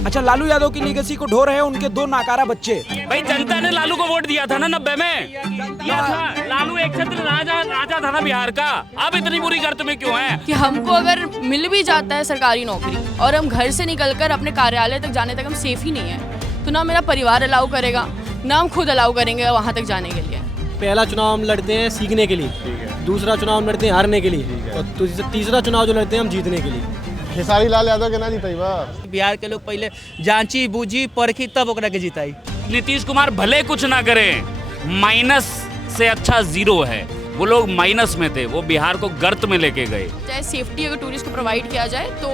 अच्छा, लालू यादव की लीगेसी को ढो रहे हैं उनके 2 नाकारा बच्चे। भाई जनता ने लालू को वोट दिया था ना 90 में, दिया था। लालू एक छत्र राजा था ना बिहार का। अब इतनी बुरी गर्त में क्यों है? कि हमको अगर मिल भी जाता है सरकारी नौकरी और हम घर से निकलकर अपने कार्यालय तक जाने तक हम सेफ ही नहीं है, तो ना मेरा परिवार अलाउ करेगा, ना हम खुद अलाउ करेंगे वहाँ तक जाने के लिए। पहला चुनाव हम लड़ते हैं सीखने के लिए, दूसरा चुनाव हम लड़ते हैं हारने के लिए, और तीसरा चुनाव जो लड़ते हैं हम जीतने के लिए। खेसारी लाल यादव के ना जीताई बा। बिहार के लोग पहले जांची बूझी परखी तब ओकरा के जिताई। नीतीश कुमार भले कुछ ना करें, माइनस से अच्छा 0 है। वो लोग माइनस में थे, वो बिहार को गर्त में लेके गए। चाहे सेफ्टी अगर टूरिस्ट को प्रोवाइड किया जाए तो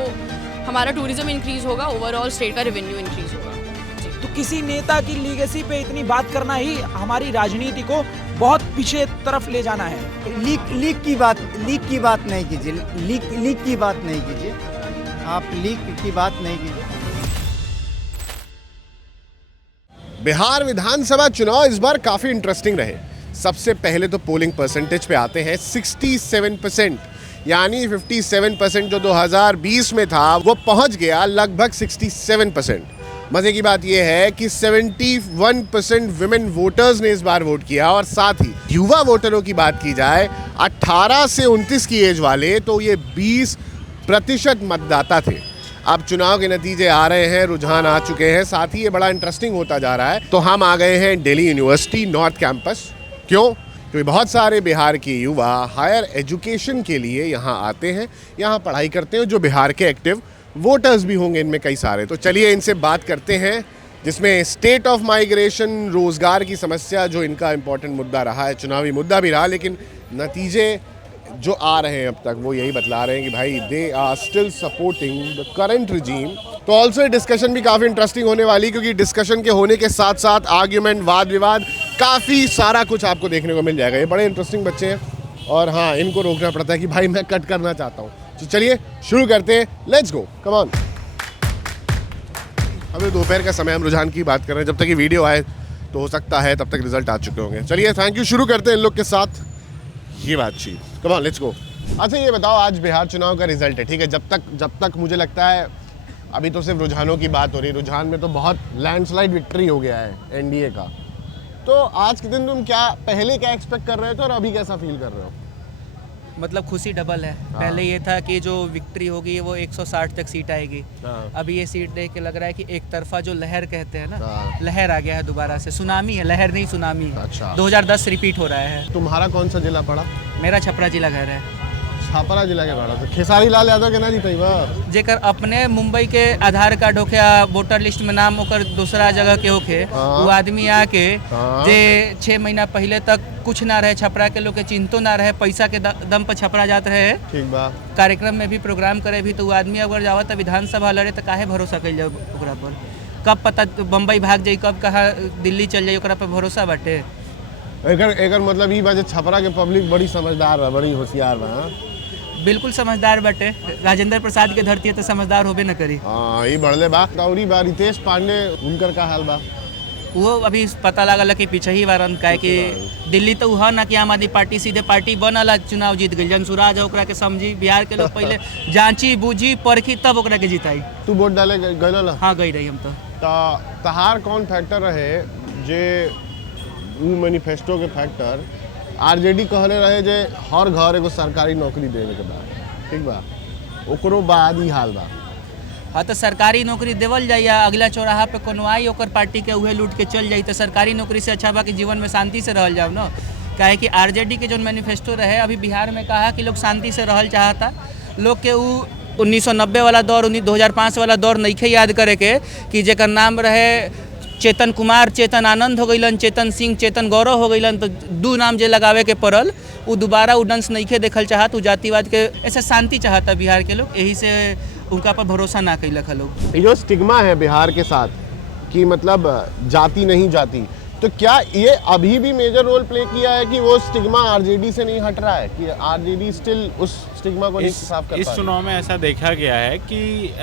हमारा टूरिज्म इंक्रीज होगा, ओवरऑल स्टेट का रेवेन्यू इंक्रीज होगा। तो किसी नेता की लीगेसी पे इतनी बात करना ही हमारी राजनीति को बहुत पीछे तरफ ले जाना है। लीक की बात नहीं कीजिए, लीक की बात नहीं कीजिए, आप लीक की बात नहीं कीजिए। बिहार विधानसभा चुनाव इस बार काफी इंटरेस्टिंग रहे। सबसे पहले तो पोलिंग परसेंटेज पे आते हैं 67%, यानी 57% जो 2020 में था वो पहुंच गया लगभग 67%। मजे की बात यह है कि 71% विमेन वोटर्स ने इस बार वोट किया, और साथ ही युवा वोटरों की बात की जाए 18 से 29 की एज वाले, तो ये 20% मतदाता थे। अब चुनाव के नतीजे आ रहे हैं, रुझान आ चुके हैं, साथ ही ये बड़ा इंटरेस्टिंग होता जा रहा है। तो हम आ गए हैं दिल्ली यूनिवर्सिटी नॉर्थ कैंपस। क्यों? क्योंकि बहुत सारे बिहार के युवा हायर एजुकेशन के लिए यहाँ आते हैं, यहाँ पढ़ाई करते हैं, जो बिहार के एक्टिव वोटर्स भी होंगे इनमें कई सारे। तो चलिए इनसे बात करते हैं, जिसमें स्टेट ऑफ माइग्रेशन, रोजगार की समस्या जो इनका इंपॉर्टेंट मुद्दा रहा है, चुनावी मुद्दा भी रहा, लेकिन नतीजे जो आ रहे हैं अब तक वो यही बतला रहे हैं कि भाई they are still supporting the current regime. तो ऑल्सो डिस्कशन भी काफ़ी इंटरेस्टिंग होने वाली, क्योंकि डिस्कशन के होने के साथ साथ आर्ग्यूमेंट, वाद विवाद, काफ़ी सारा कुछ आपको देखने को मिल जाएगा। ये बड़े इंटरेस्टिंग बच्चे हैं, और हाँ, इनको रोकना पड़ता है कि भाई मैं कट करना चाहता हूँ। तो चलिए शुरू करते हैं, लेट्स गो, कम ऑन। अभी दोपहर का समय, हम रुझान की बात कर रहे हैं। जब तक ये वीडियो आए तो हो सकता है तब तक रिजल्ट आ चुके होंगे। चलिए थैंक यू, शुरू करते हैं इन लोग के साथ ये बातचीत। Come on, let's go. अच्छा ये बताओ, आज बिहार चुनाव का रिजल्ट है, ठीक है? जब तक मुझे लगता है अभी तो सिर्फ रुझानों की बात हो रही है। रुझान में तो बहुत लैंडस्लाइड विक्ट्री हो गया है एनडीए का। तो आज के दिन तुम पहले क्या एक्सपेक्ट कर रहे थे और अभी कैसा फील कर रहे हो? मतलब खुशी डबल है। पहले ये था कि जो विक्ट्री होगी वो 160 तक सीट आएगी। अभी ये सीट देख के लग रहा है कि एक तरफा जो लहर कहते हैं ना, लहर आ गया है दोबारा से। सुनामी है, लहर नहीं सुनामी है। अच्छा। 2010 रिपीट हो रहा है। तुम्हारा कौन सा जिला पड़ा? मेरा छपरा जिला घर है। छापरा जिला के पड़ा। तो खेसारी लाल यादव के ना जीताई बा। जेकर अपने मुंबई के आधार कार्ड होके वोटर लिस्ट में नाम होकर दूसरा जगह के होके, वो आदमी आके जे 6 महीना पहले तक कुछ ना रहे, छपरा के लोग के चिंतो ना रहे, पैसा के दम पर छपरा जाते रहे, ठीक बा, कार्यक्रम में भी प्रोग्राम करे भी, तो वो आदमी अगर जावत विधानसभा लड़े तो काहे भरोसा कइल जाए ओकरा पर? कब पता बम्बई भाग जाई, कब कहाँ दिल्ली चल जाई, ओकरा पर भरोसा बाटे? एकर मतलब ई बा जे छपरा के पब्लिक बड़ी समझदार बा, बड़ी होशियार बा। बिल्कुल समझदार बटे। राजेंद्र प्रसाद के धरती है तो समझदार होबे न करी। हाँ, ये बढ़ले बा। गौरी बा, रितेश पांडे, उनकर का हाल बा? वो अभी पता लागल कि पीछे ही वारन का है कि दिल्ली तो वह ना कि आम आदमी पार्टी सीधे पार्टी बनल, चुनाव जीत गई। जनसुराज ओकरा के समझी, बिहार के लोग पहले जांची बूझी परखी तब ओकरा के जिताई। तू वोट डाले गइल? हाँ गई रही हम तो। तहार कौन फैक्टर रहे जे उ मैनिफेस्टो के फैक्टर आरजेडी कहले रहे जे हर घर एगो सरकारी नौकरी देवे के बा, ठीक बा, ओकरो बाद ही हाल बा। हाँ तो सरकारी नौकरी देवल जाइए, अगला चौराहा पे कोनो आई ओकर पार्टी के उहे लूट के चल जाई, तो सरकारी नौकरी से अच्छा बा कि जीवन में शांति से रहल जाओ ना। काहे कि आरजेडी के जो मैनिफेस्टो रहे अभी बिहार में कहा कि लोग शांति से रहल चाहता, लोग के 1990 वाला दौर, 2005 वाला दौर नइखे याद करे के कि जेकर नाम रहे चेतन कुमार, चेतन आनंद हो गइलन, चेतन सिंह, चेतन गौरव हो गइलन, तो 2 नाम जे लगावे के पड़ल, वो दोबारा उ डांस नइखे देखल चाहत, उ जातिवाद के ऐसे शांति चाहता बिहार के लोग, यही से उनका पर भरोसा ना कैलक लोग। ये जो स्टिग्मा है बिहार के साथ कि मतलब जाति नहीं जाति, तो क्या ये अभी भी मेजर रोल प्ले किया है कि वो स्टिग्मा आरजेडी से नहीं हट रहा है, कि आरजेडी स्टिल उस स्टिग्मा को नहीं साफ कर? इस चुनाव में ऐसा देखा गया है कि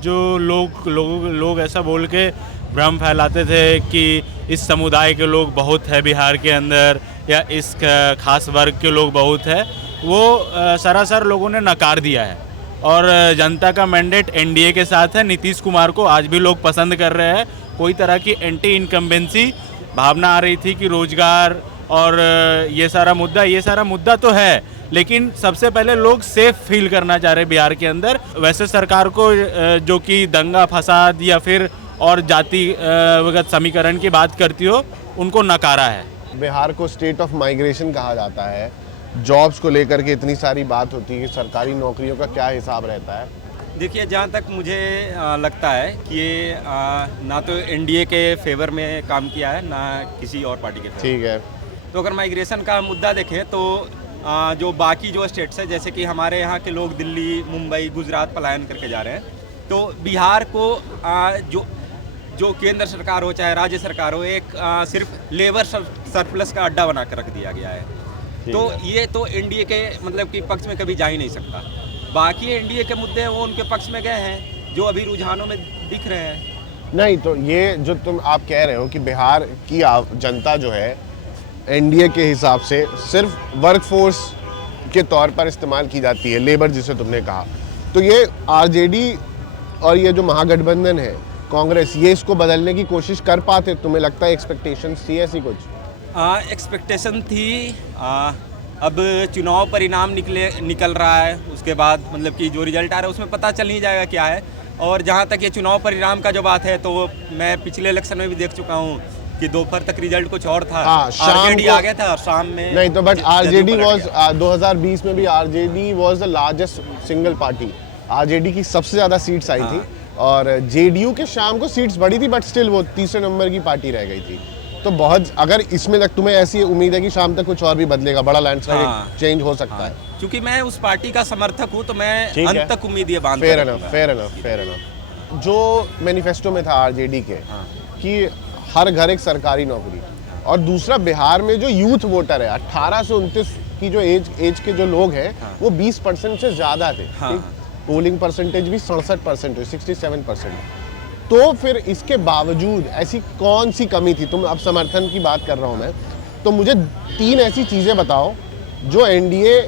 जो लोग ऐसा बोल के भ्रम फैलाते थे कि इस समुदाय के लोग बहुत है बिहार के अंदर, या इस खास वर्ग के लोग बहुत है, वो सरासर लोगों ने नकार दिया है। और जनता का मैंडेट एनडीए के साथ है। नीतीश कुमार को आज भी लोग पसंद कर रहे हैं। कोई तरह की एंटी इनकम्बेंसी भावना आ रही थी कि रोजगार और ये सारा मुद्दा तो है, लेकिन सबसे पहले लोग सेफ फील करना चाह रहे बिहार के अंदर। वैसे सरकार को जो कि दंगा फसाद या फिर और जातिगत समीकरण की बात करती हो, उनको नकारा है। बिहार को स्टेट ऑफ माइग्रेशन कहा जाता है। जॉब्स को लेकर के इतनी सारी बात होती है कि सरकारी नौकरियों का क्या हिसाब रहता है? देखिए, जहाँ तक मुझे लगता है कि ये ना तो एनडीए के फेवर में काम किया है, ना किसी और पार्टी के फेवर। ठीक है। तो अगर माइग्रेशन का मुद्दा देखें तो जो बाकी जो स्टेट्स है, जैसे कि हमारे यहाँ के लोग दिल्ली, मुंबई, गुजरात पलायन करके जा रहे हैं, तो बिहार को जो केंद्र सरकार हो चाहे राज्य सरकार हो, एक सिर्फ लेबर सरप्लस का अड्डा बना कर रख दिया गया है। तो ये तो एनडीए के मतलब कि पक्ष में कभी जा ही नहीं सकता। बाकी एनडीए के मुद्दे हैं वो उनके पक्ष में गए हैं, जो अभी रुझानों में दिख रहे हैं। नहीं, तो ये जो तुम आप कह रहे हो कि बिहार की जनता जो है एनडीए के हिसाब से सिर्फ वर्कफोर्स के तौर पर इस्तेमाल की जाती है, लेबर जिसे तुमने कहा, तो ये आरजेडी और ये जो महागठबंधन है कांग्रेस, ये इसको बदलने की कोशिश कर पाते? तुम्हें लगता है एक्सपेक्टेशंस थी ऐसी कुछ? एक्सपेक्टेशन थी। अब चुनाव परिणाम निकल रहा है, उसके बाद मतलब कि जो रिजल्ट आ रहा है उसमें पता चल नहीं जाएगा क्या है। और जहाँ तक ये चुनाव परिणाम का जो बात है, तो मैं पिछले इलेक्शन में भी देख चुका हूँ कि दोपहर तक रिजल्ट कुछ और था। आरजेडी आ गया था और शाम में नहीं, तो बट आरजेडी वाज 2020 में भी RJD was the largest single party. RJD की सबसे ज़्यादा सीट्स आई थी और जेडीयू के शाम को सीट्स बढ़ी थी, बट स्टिल वो तीसरे नंबर की पार्टी रह गई थी। तो बहुत, अगर इसमें तुम्हें ऐसी उम्मीद है कि शाम तक कुछ और भी बदलेगा, बड़ा लैंडस्लाइड चेंज हो सकता है? क्योंकि मैं उस पार्टी का समर्थक हूँ, तो मैं अंत तक उम्मीद ये बांध फेयर एनफ। जो मैनिफेस्टो में था आरजेडी के कि हर घर एक सरकारी नौकरी, और दूसरा बिहार में जो यूथ वोटर है 18 से 29 की जो एज के जो लोग हैं, वो 20% से ज़्यादा थे। पोलिंग परसेंटेज भी 67% हुई, 67%। तो फिर इसके बावजूद ऐसी कौन सी कमी थी? तुम अब समर्थन की बात कर रहा हूँ मैं, तो मुझे 3 ऐसी चीज़ें बताओ जो एनडीए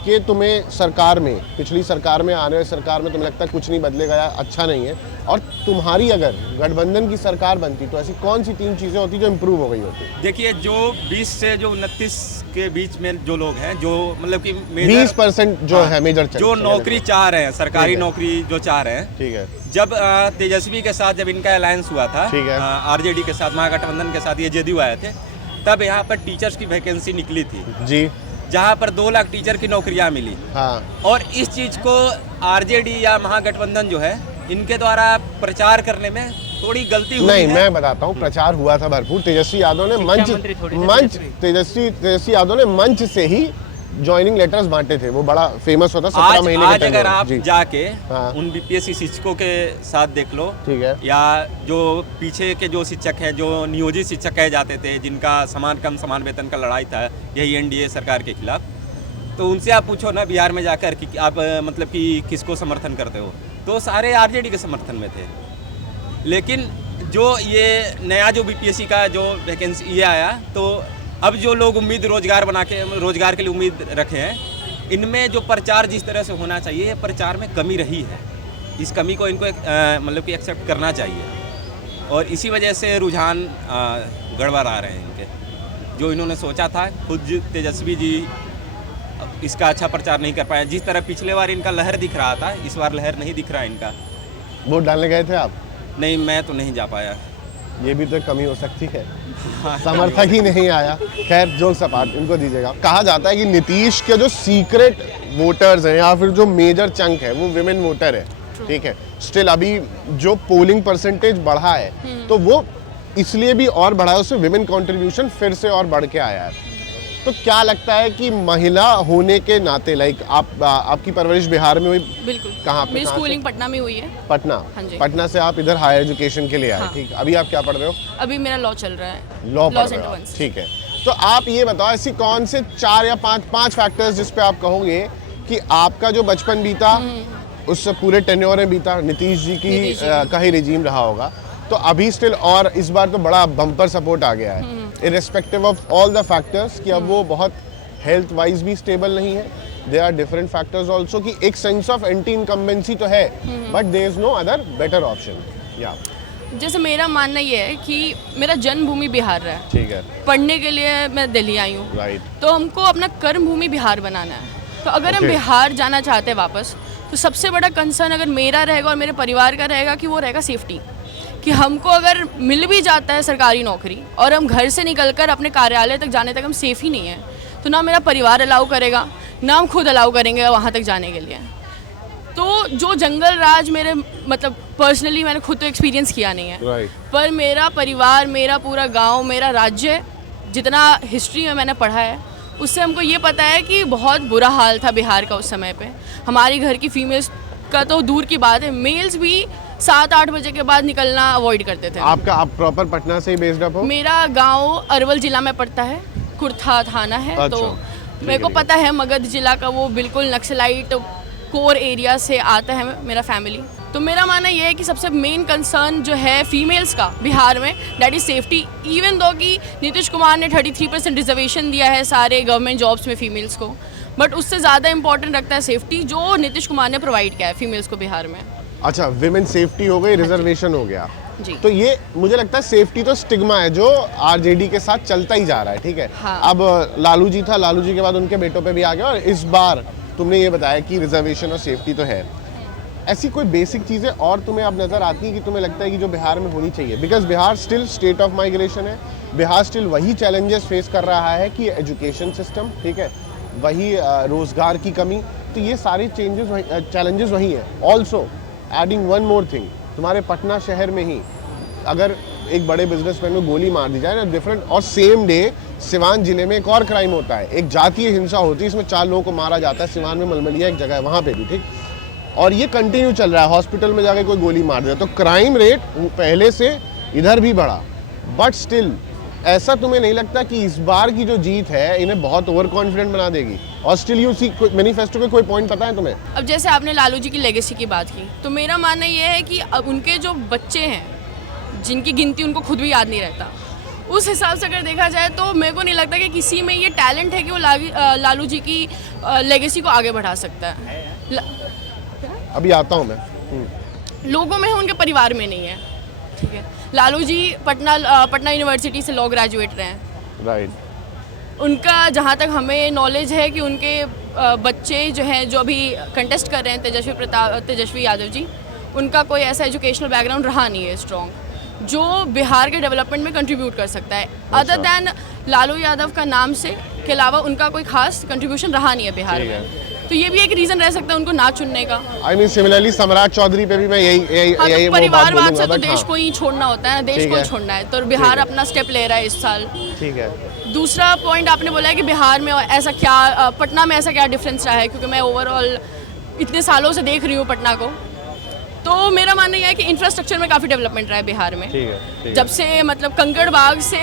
के तुम्हें सरकार में, पिछली सरकार में, आने वाली सरकार में तुम्हें लगता है कुछ नहीं बदलेगा या अच्छा नहीं है, और तुम्हारी अगर गठबंधन की सरकार बनती तो ऐसी कौन सी 3 चीज़ें होती जो इम्प्रूव हो गई होती? देखिए, जो 20 से जो 29 के बीच में जो लोग हैं, जो मतलब कि 20% जो है मेजर, जो नौकरी चाह रहे हैं, सरकारी नौकरी जो चाह रहे हैं, ठीक है। जब तेजस्वी के साथ जब इनका अलायंस हुआ था, आरजेडी के साथ, महागठबंधन के साथ, ये जेडीयू आए थे, तब यहाँ पर टीचर्स की वैकेंसी निकली थी जी, जहाँ पर 2 लाख टीचर की नौकरियाँ मिली। और इस चीज़ को आरजेडी या महागठबंधन जो है, इनके द्वारा प्रचार करने में थोड़ी गलती हुई नहीं है। मैं बताता हूँ, प्रचार हुआ था भरपूर। तेजस्वी यादव ने मंच से ही ज्वाइनिंग लेटर्स बांटे थे, वो बड़ा फेमस होता 17 महीने आज अगर आप जाके उन बीपीएससी शिक्षकों के साथ देख लो, ठीक है, या जो पीछे के जो शिक्षक हैं, जो नियोजित शिक्षक कहे जाते थे, जिनका समान वेतन का लड़ाई था यही एनडीए सरकार के खिलाफ, तो उनसे आप पूछो ना बिहार में जाकर कि आप मतलब कि किसको समर्थन करते हो, तो सारे आरजेडी के समर्थन में थे। लेकिन जो ये नया जो बीपीएससी का जो वैकेंसी ये आया, तो अब जो लोग उम्मीद रोजगार के लिए उम्मीद रखे हैं, इनमें जो प्रचार जिस तरह से होना चाहिए, प्रचार में कमी रही है। इस कमी को इनको मतलब कि एक्सेप्ट करना चाहिए, और इसी वजह से रुझान गड़बड़ आ रहे हैं इनके। जो इन्होंने सोचा था, खुद तेजस्वी जी इसका अच्छा प्रचार नहीं कर पाए। जिस तरह पिछले बार इनका लहर दिख रहा था, इस बार लहर नहीं दिख रहा इनका। वोट डालने गए थे आप? नहीं, मैं तो नहीं जा पाया। ये भी तो कमी हो सकती है, समर्थक ही नहीं आया। खैर, जोक सपाट इनको दीजिएगा। कहा जाता है कि नीतीश के जो सीक्रेट वोटर्स हैं या फिर जो मेजर चंक है, वो विमेन वोटर है, ठीक है। स्टिल अभी जो पोलिंग परसेंटेज बढ़ा है, तो वो इसलिए भी और बढ़ा है, उसमें विमेन कंट्रीब्यूशन फिर से और बढ़ के आया है। तो क्या लगता है कि महिला होने के नाते, लाइक आपकी परवरिश बिहार में हुई? बिल्कुल। कहाँ पे? मेरी स्कूलिंग पटना में हुई है। पटना? हाँ जी। पटना से आप इधर हायर एजुकेशन के लिए आए, ठीक। अभी आप क्या पढ़ रहे हो? अभी मेरा लॉ चल रहा है। लॉ पढ़ रहे हो, ठीक है। तो आप ये बताओ, ऐसी कौन से 4 या 5 फैक्टर्स जिस पे आप कहोगे कि आपका जो बचपन बीता, उससे पूरे टेन्योर में बीता, नीतीश जी की का ही रिजीम रहा होगा, तो अभी स्टिल, और इस बार तो बड़ा बम्पर सपोर्ट आ गया है, irrespective of all the factors, कि अब वो बहुत हेल्थ वाइज भी स्टेबल नहीं है, there are different factors also कि एक सेंस ऑफ एंटी इनकम्बेंसी तो है, but there is no other better option. या जैसे मेरा मानना ये है कि मेरा जन्मभूमि बिहार रहा है, ठीक है, पढ़ने के लिए मैं दिल्ली आई हूँ, राइट, तो हमको अपना कर्म भूमि बिहार बनाना है। तो अगर हम Okay. बिहार जाना चाहते हैं वापस, तो सबसे बड़ा कंसर्न अगर मेरा रहेगा और मेरे परिवार का रहेगा कि वो रहेगा सेफ्टी, कि हमको अगर मिल भी जाता है सरकारी नौकरी और हम घर से निकलकर अपने कार्यालय तक जाने तक हम सेफ ही नहीं है, तो ना मेरा परिवार अलाउ करेगा, ना हम खुद अलाउ करेंगे वहाँ तक जाने के लिए। तो जो जंगल राज मेरे मतलब पर्सनली मैंने खुद तो एक्सपीरियंस किया नहीं है, राइट, पर मेरा परिवार, मेरा पूरा गांव, मेरा राज्य, जितना हिस्ट्री में मैंने पढ़ा है उससे हमको ये पता है कि बहुत बुरा हाल था बिहार का उस समय पे। हमारी घर की फीमेल्स का तो दूर की बात है, मेल्स भी 7-8 बजे के बाद निकलना अवॉइड करते थे। आप प्रॉपर पटना से ही बेस्ड अप हो? मेरा गांव अरवल जिला में पड़ता है, कुर्था थाना है। अच्छा, तो मेरे को पता है मगध जिला का वो बिल्कुल नक्सलाइट कोर एरिया से आता है मेरा फैमिली। तो मेरा मानना ये है कि सबसे मेन कंसर्न जो है फीमेल्स का बिहार में, that is safety. Even though कि नीतीश कुमार ने 33% रिजर्वेशन दिया है सारे गवर्नमेंट जॉब्स में फीमेल्स को, बट उससे ज़्यादा इंपॉर्टेंट रखता है सेफ्टी, जो नीतीश कुमार ने प्रोवाइड किया है फीमेल्स को बिहार में। अच्छा, विमेन सेफ्टी हो गई, रिजर्वेशन हो गया जी। तो ये मुझे लगता है सेफ्टी तो स्टिग्मा है जो आरजेडी के साथ चलता ही जा रहा है, ठीक है। हाँ। अब लालू जी था, लालू जी के बाद उनके बेटों पे भी आ गया, और इस बार तुमने ये बताया कि रिजर्वेशन और सेफ्टी तो है। ऐसी कोई बेसिक चीज़ें और तुम्हें अब नज़र आती है कि तुम्हें लगता है कि जो बिहार में होनी चाहिए? Because Bihar still state of migration है, बिहार स्टिल वही चैलेंजेस फेस कर रहा है कि एजुकेशन सिस्टम, ठीक है, वही रोज़गार की कमी, तो ये सारे चैलेंजेस वही हैं। Also adding one more thing, तुम्हारे पटना शहर में ही अगर एक बड़े बिजनेसमैन को गोली मार दी जाए ना, डिफरेंट, और सेम डे सिवान जिले में एक और क्राइम होता है, एक जातीय हिंसा होती है, इसमें 4 लोगों को मारा जाता है। सिवान में मलमलिया एक जगह है, वहाँ पे भी, ठीक, और ये कंटिन्यू चल रहा है। हॉस्पिटल में जाके कोई गोली मार दिया, तो क्राइम रेट पहले से इधर भी बढ़ा, बट स्टिल ऐसा तुम्हें नहीं लगता कि इस बार की जो जीत है इन्हें बहुत ओवर कॉन्फिडेंट बना देगी? और स्टिल यू सी मैनिफेस्टो के कोई पॉइंट पता है तुम्हें? अब जैसे आपने लालू जी की लेगेसी की बात की, तो मेरा मानना ये है कि अब उनके जो बच्चे हैं जिनकी गिनती उनको खुद भी याद नहीं रहता, उस हिसाब से अगर देखा जाए तो मेरे को नहीं लगता कि किसी में ये टैलेंट है कि वो लालू जी की लेगेसी को आगे बढ़ा सकता है। अभी आता हूँ मैं। लोगों में है, उनके परिवार में नहीं है, ठीक है। लालू जी पटना यूनिवर्सिटी से लॉ ग्रेजुएट रहे हैं, राइट। उनका जहाँ तक हमें नॉलेज है कि उनके बच्चे जो हैं जो अभी कंटेस्ट कर रहे हैं, तेजस्वी यादव जी, उनका कोई ऐसा एजुकेशनल बैकग्राउंड रहा नहीं है स्ट्रॉन्ग जो बिहार के डेवलपमेंट में कंट्रीब्यूट कर सकता है। अदर दैन लालू यादव का नाम से के अलावा उनका कोई खास कंट्रीब्यूशन रहा नहीं है बिहार में, तो ये भी एक रीज़न रह सकता है उनको ना चुनने का। I mean, सिमिलरली सम्राट चौधरी पे भी मैं यही तो परिवारवाद से तो देश हाँ। को ही छोड़ना होता है, देश को ही छोड़ना है, तो बिहार अपना स्टेप ले रहा है इस साल। ठीक है। दूसरा पॉइंट आपने बोला है कि बिहार में ऐसा क्या, पटना में ऐसा क्या डिफरेंस रहा है, क्योंकि मैं ओवरऑल इतने सालों से देख रही हूँ पटना को, तो मेरा मानना यह है कि इंफ्रास्ट्रक्चर में काफ़ी डेवलपमेंट रहा है बिहार में। ठीक है। जब से मतलब कंकड़बाग से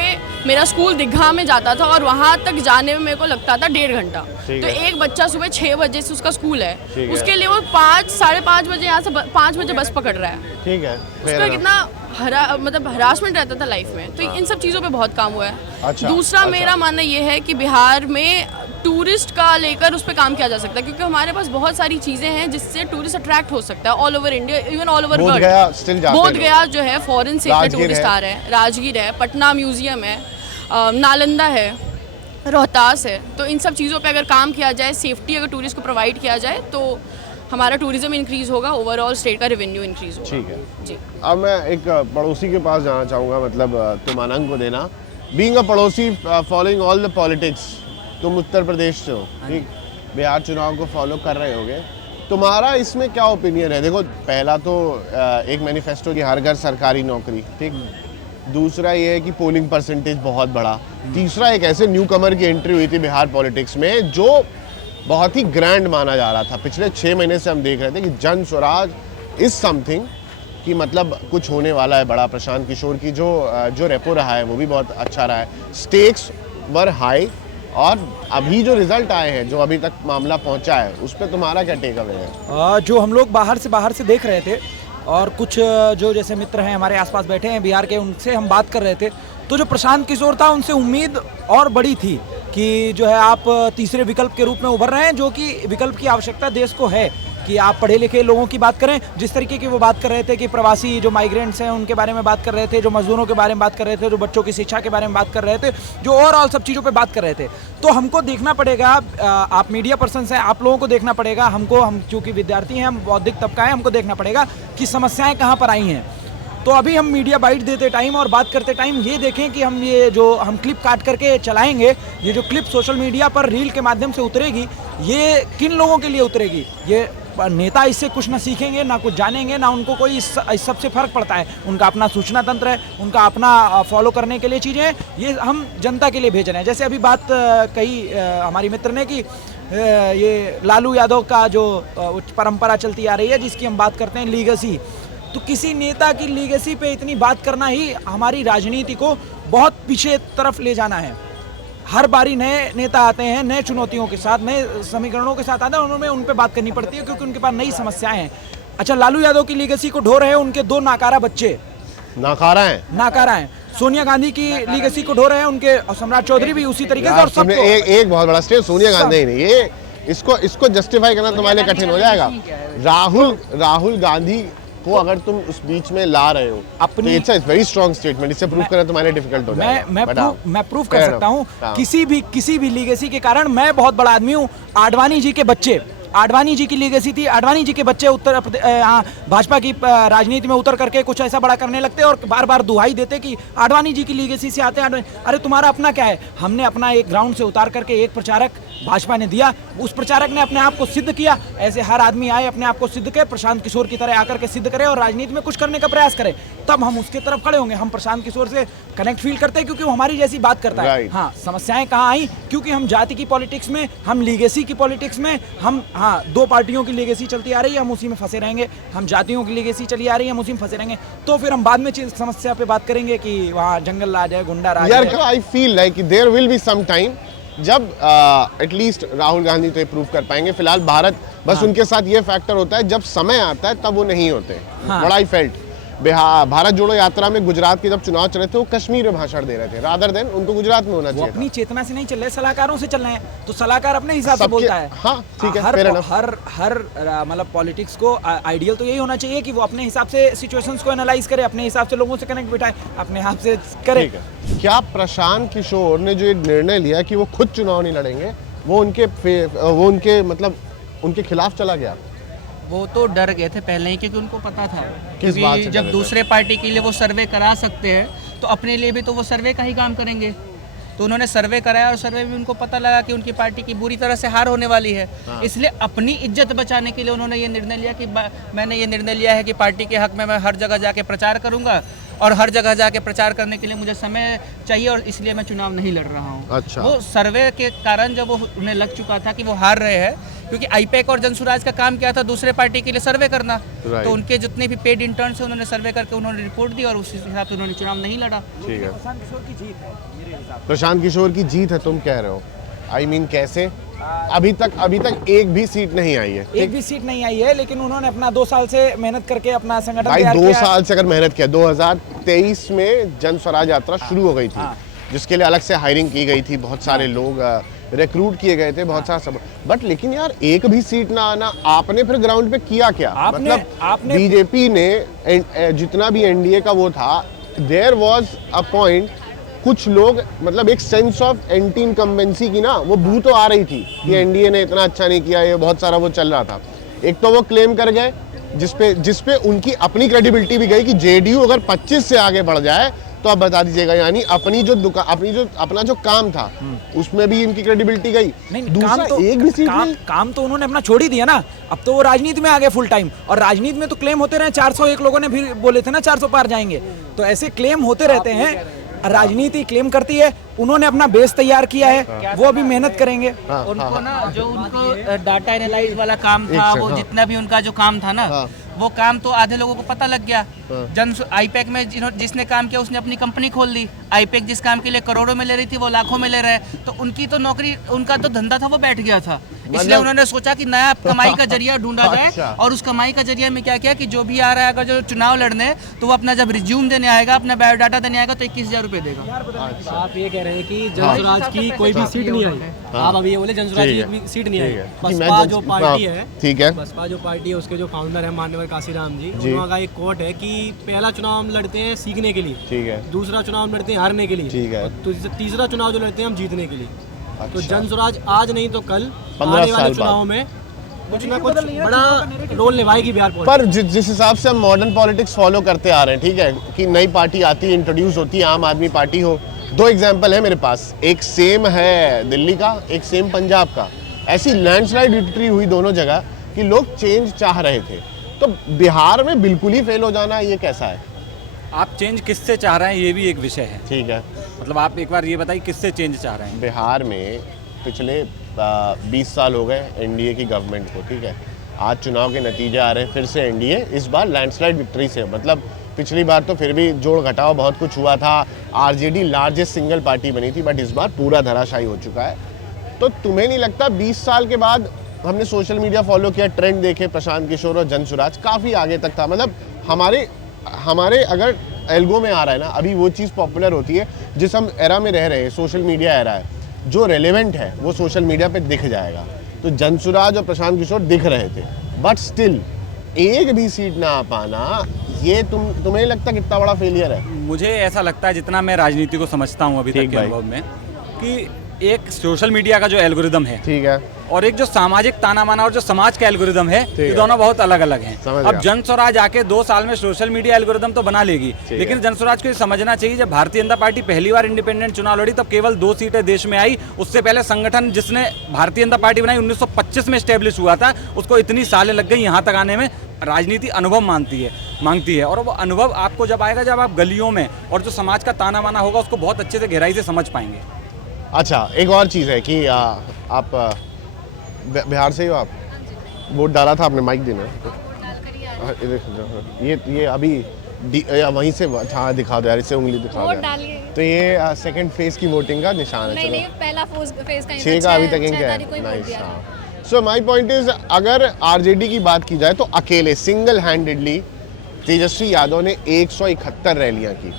मेरा स्कूल दीघा में जाता था और वहाँ तक जाने में मेरे को लगता था 1.5 घंटा, तो एक बच्चा सुबह 6 बजे से उसका स्कूल है, उसके लिए वो 5-5:30 बजे यहाँ से 5 बजे बस पकड़ रहा है। ठीक है। उसका कितना मतलब हरासमेंट रहता था लाइफ में, तो इन सब चीज़ों पे बहुत काम हुआ है। अच्छा, दूसरा मेरा मानना ये है कि बिहार में टूरिस्ट का लेकर उस पर काम किया जा सकता है, क्योंकि हमारे पास बहुत सारी चीज़ें हैं जिससे टूरिस्ट अट्रैक्ट हो सकता है all over India, even all over world. बोध गया जो है फॉरेन से टूरिस्ट आ रहे हैं, राजगीर है, पटना म्यूजियम है, नालंदा है, रोहतास है, तो इन सब चीज़ों पे अगर काम किया जाए, सेफ्टी अगर टूरिस्ट को प्रोवाइड किया जाए, तो हमारा टूरिज्म इंक्रीज होगा, ओवरऑल स्टेट का रेवेन्यू इंक्रीज होगा। ठीक है जी। अब मैं एक पड़ोसी के पास जाना चाहूँगा, मतलब तुम आनंद को देना, बीइंग अ पड़ोसी, फॉलोइंग ऑल द पॉलिटिक्स, तुम उत्तर प्रदेश से हो, ठीक, बिहार चुनाव को फॉलो कर रहे होगे, तुम्हारा इसमें क्या ओपिनियन है? देखो, पहला तो एक मैनिफेस्टो की हर घर सरकारी नौकरी, ठीक, दूसरा ये है कि पोलिंग परसेंटेज बहुत बढ़ा, तीसरा एक ऐसे न्यू कमर की एंट्री हुई थी बिहार पॉलिटिक्स में जो बहुत ही ग्रैंड माना जा रहा था। पिछले 6 महीने से हम देख रहे थे कि जन स्वराज इज समथिंग, कि मतलब कुछ होने वाला है बड़ा। प्रशांत किशोर की जो रेपो रहा है वो भी बहुत अच्छा रहा है, स्टेक्स वर हाई, और अभी जो रिजल्ट आए हैं, जो अभी तक मामला पहुंचा है, उस पर तुम्हारा क्या टेक अवे है? जो हम लोग बाहर से देख रहे थे, और कुछ जो जैसे मित्र हैं हमारे आसपास बैठे हैं बिहार के, उनसे हम बात कर रहे थे, तो जो प्रशांत किशोर था उनसे उम्मीद और बड़ी थी कि जो है आप तीसरे विकल्प के रूप में उभर रहे हैं, जो कि विकल्प की आवश्यकता देश को है कि आप पढ़े लिखे लोगों की बात करें। जिस तरीके की वो बात कर रहे थे कि प्रवासी जो माइग्रेंट्स हैं उनके बारे में बात कर रहे थे, जो मजदूरों के बारे में बात कर रहे थे, जो बच्चों की शिक्षा के बारे में बात कर रहे थे, जो ओवरऑल सब चीज़ों पे बात कर रहे थे। तो हमको देखना पड़ेगा, आप मीडिया पर्सन हैं, आप लोगों को देखना पड़ेगा, हम चूँकि विद्यार्थी हैं, हम बौद्धिक तबका है, हमको देखना पड़ेगा कि समस्याएँ कहाँ पर आई हैं। तो अभी हम मीडिया बाइट देते टाइम और बात करते टाइम ये देखें कि हम ये जो हम क्लिप काट करके चलाएंगे, ये जो क्लिप सोशल मीडिया पर रील के माध्यम से उतरेगी, ये किन लोगों के लिए उतरेगी? ये नेता इससे कुछ ना सीखेंगे, ना कुछ जानेंगे, ना उनको कोई इस सबसे फ़र्क पड़ता है। उनका अपना सूचना तंत्र है, उनका अपना फॉलो करने के लिए चीज़ें हैं, ये हम जनता के लिए भेज रहे हैं। जैसे अभी बात कही हमारी मित्र ने कि ये लालू यादव का जो परंपरा चलती आ रही है, जिसकी हम बात करते हैं लीगेसी, तो किसी नेता की लीगेसी पे इतनी बात करना ही हमारी राजनीति को बहुत पीछे तरफ ले जाना है। हर बारी नए नेता आते हैं, नए चुनौतियों के साथ, नए समीकरणों के साथ आते हैं, उन्होंने उन पे बात करनी पड़ती है क्योंकि उनके पास नई समस्याएं हैं। अच्छा, लालू यादव की लीगेसी को ढो रहे हैं उनके 2 नाकारा बच्चे, नाकारा हैं। सोनिया गांधी की लीगेसी को ढो रहे हैं उनके, और सम्राट चौधरी भी उसी तरीके से। और सब एक बहुत बड़ा स्टेट सोनिया गांधी ही नहीं, ये इसको जस्टिफाई करना तुम्हारे लिए कठिन हो जाएगा। राहुल गांधी को अगर तुम उस बीच में ला रहे हो अपनी, it's a very strong statement, इसे प्रूव करना तुम्हारे लिए डिफिकल्ट हो जाएगा। मैं प्रूव कर सकता हूँ किसी भी लीगेसी के कारण। मैं बहुत बड़ा आदमी हूँ। आडवाणी जी के बच्चे, आडवाणी जी की लीगेसी थी, आडवाणी जी के बच्चे भाजपा की राजनीति में उतर करके कुछ ऐसा बड़ा करने लगते और बार बार दुहाई देते कि आडवाणी जी की लीगेसी से आते हैं। अरे तुम्हारा अपना क्या है? हमने अपना एक ग्राउंड से उतार करके एक प्रचारक भाजपा ने दिया, उस प्रचारक ने अपने आप को सिद्ध किया। ऐसे हर आदमी आए, अपने आप को सिद्ध करे, प्रशांत किशोर की तरह आकर के सिद्ध करे और राजनीति में कुछ करने का प्रयास करे, तब हम उसके तरफ खड़े होंगे। हम प्रशांत किशोर से कनेक्ट फील करते हैं क्योंकि वो हमारी जैसी बात करता है। हाँ, समस्याएं कहाँ आई? क्योंकि हम जाति की पॉलिटिक्स में, हम लीगेसी की पॉलिटिक्स में, हम 2 पार्टियों की लीगेसी चलती आ रही है, हम उसी में फंसे रहेंगे। हम जातियों की लीगेसी चली आ रही है, हम उसी में फंसे रहेंगे। तो फिर हम बाद में समस्या पे बात करेंगे कि वहाँ जंगल राज है, गुंडा राज है। यार, I feel like there will be some time जब एटलीस्ट राहुल गांधी तो ये प्रूव कर पाएंगे। फिलहाल भारत बस उनके साथ ये फैक्टर होता है, जब समय आता है तब वो नहीं होते। बड़ा ही फेल्ट भारत जोड़ो यात्रा में गुजरात के जब चुनाव चल रहे थे, वो कश्मीर में भाषण दे रहे थे, रादर देन उनको गुजरात में होना चाहिए। अपनी चेतना से नहीं चल रहे, सलाहकारों से चल रहे हैं, तो सलाहकार अपने हिसाब से बोलता है। हाँ, ठीक है। हर मतलब पॉलिटिक्स को आइडियल तो यही होना चाहिए कि वो अपने हिसाब से सिचुएशंस को एनालाइज करे, अपने हिसाब से लोगों से कनेक्ट बिठाए, अपने हिसाब से करे। क्या प्रशांत किशोर ने जो निर्णय लिया कि वो खुद चुनाव नहीं लड़ेंगे, वो उनके मतलब उनके खिलाफ चला गया? वो तो डर गए थे पहले ही, क्योंकि उनको पता था कि जब दूसरे पार्टी के लिए वो सर्वे करा सकते हैं तो अपने लिए भी तो वो सर्वे का ही काम करेंगे। तो उन्होंने सर्वे कराया और सर्वे में उनको पता लगा कि उनकी पार्टी की बुरी तरह से हार होने वाली है। इसलिए अपनी इज्जत बचाने के लिए उन्होंने ये निर्णय लिया कि मैंने ये निर्णय लिया है कि पार्टी के हक में मैं हर जगह जाके प्रचार करूंगा और हर जगह जाके प्रचार करने के लिए मुझे समय चाहिए और इसलिए मैं चुनाव नहीं लड़ रहा हूँ। अच्छा। वो सर्वे के कारण जब वो उन्हें लग चुका था कि वो हार रहे हैं, क्योंकि आईपैक और जनसुराज का काम क्या था, दूसरे पार्टी के लिए सर्वे करना। तो उनके जितने भी पेड इंटर्न्स हैं उन्होंने सर्वे करके उन्होंने रिपोर्ट दी और उसी हिसाब से उन्होंने चुनाव नहीं लड़ा। ठीक है, प्रशांत किशोर की जीत है तुम कह रहे हो? आई मीन कैसे? अभी तक एक भी सीट नहीं आई है। एक भी सीट नहीं आई है, लेकिन उन्होंने अपना 2 साल से मेहनत करके अपना संगठन भाई 2 साल से अगर मेहनत किया, 2023 में जन स्वराज यात्रा शुरू हो गई थी, जिसके लिए अलग से हायरिंग की गई थी, बहुत सारे लोग रिक्रूट किए गए थे, बहुत सारा सब। बट लेकिन यार एक भी सीट ना आना, आपने फिर ग्राउंड पे किया क्या? मतलब बीजेपी ने जितना भी एनडीए का वो था, देयर वाज अ पॉइंट, कुछ लोग मतलब एक सेंस ऑफ एंटी इनकम्बेंसी की ना वो बू तो आ रही थी कि एनडीए ने इतना अच्छा नहीं किया, ये बहुत सारा वो चल रहा था। एक तो वो क्लेम कर गए जिसपे उनकी अपनी क्रेडिबिलिटी भी गई कि जेडीयू अगर 25 से आगे बढ़ जाए तो आप बता दीजिएगा, यानी अपना जो काम था उसमें भी इनकी क्रेडिबिलिटी गई। दूसरा एक भी सीट नहीं। काम तो उन्होंने अपना छोड़ ही दिया ना, अब तो वो राजनीति में आ गए फुल टाइम। और राजनीति में तो क्लेम होते रहे, 401 लोगों ने भी बोले थे ना 400 पार जाएंगे, तो ऐसे क्लेम होते रहते हैं। राजनीति क्लेम करती है, उन्होंने अपना बेस तैयार किया है, वो अभी मेहनत करेंगे। उनको ना जो उनको डाटा एनालाइज वाला काम था, वो जितना भी उनका जो काम था ना, वो काम तो आधे लोगों को पता लग गया। आईपैक में जिसने काम किया उसने अपनी कंपनी खोल दी। आईपैक जिस काम के लिए करोड़ों में ले रही थी वो लाखों में ले रहे, तो उनकी तो नौकरी, उनका तो धंधा था वो बैठ गया था। इसलिए उन्होंने सोचा कि नया कमाई का जरिया ढूंढा जाए। और उस कमाई का जरिया में क्या किया कि जो भी आ रहा है, अगर जो चुनाव लड़ने, तो वो अपना जब रिज्यूम देने आएगा, अपना बायोडाटा देने आएगा, तो 21,000 रुपये देगा। आप ये कह रहे हैं कि जनसुराज की कोई भी सीट नहीं आई। आप अभी ये बोले जनसुराज की भी सीट नहीं आई। बसपा जो पार्टी है, ठीक है, बसपा जो पार्टी है उसके जो फाउंडर है मान्यवर काशीराम जी, उनका एक कोट है कि पहला चुनाव हम लड़ते हैं सीखने के लिए, ठीक है, दूसरा चुनाव हम लड़ते हैं हारने के लिए, ठीक है, तो तीसरा चुनाव जो लड़ते हैं हम जीतने के लिए। तो जनसुराज आज नहीं तो कल आने वाले चुनाव में कुछ ना कुछ बड़ा रोल निभाएगी बिहार पॉलिटिक्स। पर जिस हिसाब से हम मॉडर्न पॉलिटिक्स फॉलो करते आ रहे हैं, ठीक है, कि नई पार्टी आती है, इंट्रोड्यूस होती है, आम आदमी पार्टी हो, दो एग्जाम्पल है मेरे पास, एक सेम है दिल्ली का, एक सेम पंजाब का। ऐसी लैंडस्लाइड विक्ट्री हुई दोनों जगह कि लोग चेंज चाह रहे थे। तो बिहार में बिल्कुल ही फेल हो जाना ये कैसा है? आप चेंज किससे चाह रहे हैं ये भी एक विषय है। ठीक है, मतलब आप एक बार ये बताइए किससे चेंज चाह रहे हैं? बिहार में पिछले 20 साल हो गए एनडीए की गवर्नमेंट को, ठीक है, आज चुनाव के नतीजे आ रहे हैं, फिर से एनडीए इस बार लैंडस्लाइड विक्ट्री से, मतलब पिछली बार तो फिर भी जोड़ घटाव बहुत कुछ हुआ था, आरजेडी लार्जेस्ट सिंगल पार्टी बनी थी, बट इस बार पूरा धराशायी हो चुका है। तो तुम्हें नहीं लगता 20 साल के बाद, हमने सोशल मीडिया फॉलो किया, ट्रेंड देखे, प्रशांत किशोर और जनसुराज काफ़ी आगे तक था, मतलब हमारे अगर एल्गो में आ रहा है ना, अभी वो चीज़ पॉपुलर होती है जिस हम एरा में रह रहे हैं, सोशल मीडिया एरा है, जो रेलेवेंट है वो सोशल मीडिया पे दिख जाएगा। तो जनसुराज और प्रशांत किशोर दिख रहे थे, बट स्टिल एक भी सीट ना आ पाना, ये तुम्हें लगता कितना बड़ा फेलियर है? मुझे ऐसा लगता है, जितना मैं राजनीति को समझता हूँ अभी तक के अनुभव में, कि एक सोशल मीडिया का जो एल्गोरिदम है, ठीक है, और एक जो सामाजिक ताना माना और जो समाज का एल्गोरिदम है, ये दोनों बहुत अलग अलग हैं। अब जनसुराज आके 2 साल में सोशल मीडिया एल्गोरिदम तो बना लेगी, लेकिन जनसुराज को ये समझना चाहिए, जब भारतीय जनता पार्टी पहली बार इंडिपेंडेंट चुनाव लड़ी तब केवल 2 सीटें देश में आई। उससे पहले संगठन जिसने भारतीय जनता पार्टी बनाई 1925 में स्टेब्लिश हुआ था, उसको इतनी सालें लग गई यहाँ तक आने में। राजनीति अनुभव मांगती है, और वो अनुभव आपको जब आएगा जब आप गलियों में और जो समाज का ताना माना होगा उसको बहुत अच्छे से गहराई से समझ पाएंगे। अच्छा, एक और चीज़ है कि आप बिहार से ही हो, आप वोट डाला था आपने, माइक देना, ये अभी वहीं से हाँ दिखा दो यार, इससे उंगली दिखा दो। तो ये सेकंड फेज की वोटिंग का निशान है। नहीं, पहला फेज का 6 का अभी तक इनका है। Nice. So my point is, अगर आरजेडी की बात की जाए तो अकेले सिंगल हैंडेडली तेजस्वी यादव ने 171 रैलियां की,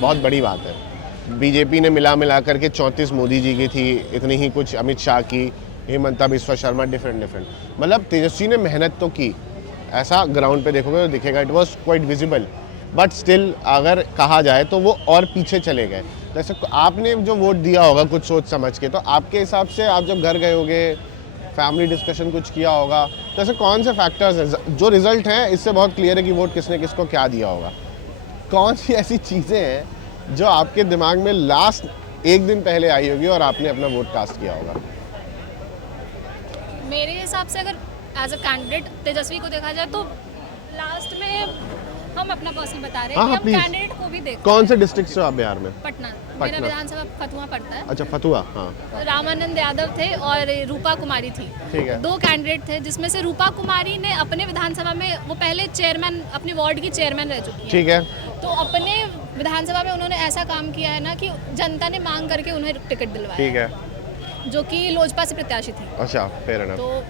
बहुत बड़ी बात है। बीजेपी ने मिला करके 34 मोदी जी की थी, इतनी ही कुछ अमित शाह की, हेमंता बिस्वा शर्मा, डिफरेंट, मतलब तेजस्वी ने मेहनत तो की, ऐसा ग्राउंड पे देखोगे तो दिखेगा, it was quite visible. But still अगर कहा जाए तो वो और पीछे चले गए। जैसे आपने जो वोट दिया होगा कुछ सोच समझ के, तो आपके हिसाब से आप जब घर गए होगे, फैमिली डिस्कशन कुछ किया होगा, तो ऐसे कौन से फैक्टर्स हैं? जो रिजल्ट हैं इससे बहुत क्लियर है कि वोट किसने किसको क्या दिया होगा। कौन सी ऐसी चीज़ें हैं जो आपके दिमाग में लास्ट एक दिन पहले आई होगी और आपने अपना वोट कास्ट किया होगा? मेरे हिसाब से अगर एज अ कैंडिडेट तेजस्वी को देखा जाए तो लास्ट में हम अपना पर्सनल बता रहे हैं कि हम कैंडिडेट को भी देखते। कौन से डिस्ट्रिक्ट से आप बिहार में? पटना। मेरा विधानसभा फतुहा पड़ता है। अच्छा, फतुहा। हाँ। रामानंद यादव थे और रूपा कुमारी थी। ठीक है। 2 कैंडिडेट थे जिसमें से रूपा कुमारी ने अपने विधानसभा में, वो पहले चेयरमैन, अपनी वार्ड की चेयरमैन रह चुकी है। ठीक है। तो अपने विधानसभा में उन्होंने ऐसा काम किया है ना कि जनता ने मांग करके उन्हें टिकट दिलवाया। ठीक है। जो कि लोजपा से प्रत्याशी थी। अच्छा, फेयर एनफ। तो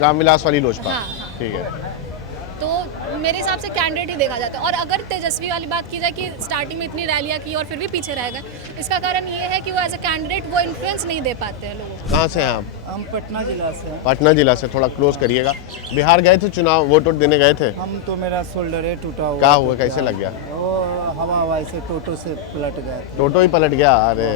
रामविलास वाली लोजपा। हाँ। ठीक है। तो मेरे हिसाब से कैंडिडेट ही देखा जाता है। और अगर तेजस्वी वाली बात की जाए कि स्टार्टिंग में इतनी रैलियां की और फिर भी पीछे रह गए, इसका कारण ये है कि वो एज अ कैंडिडेट वो इन्फ्लुएंस नहीं दे पाते हैं लोगों को। कहाँ से हैं आप? हम पटना जिला से हैं। पटना जिला से, थोड़ा क्लोज करिएगा। बिहार गए थे चुनाव, वोट देने गए थे? हम तो, मेरा शोल्डर है टूटा हुआ। क्या हुआ, कैसे लग गया? वो हवा से टोटो से पलट गया। टोटो ही पलट गया? अरे,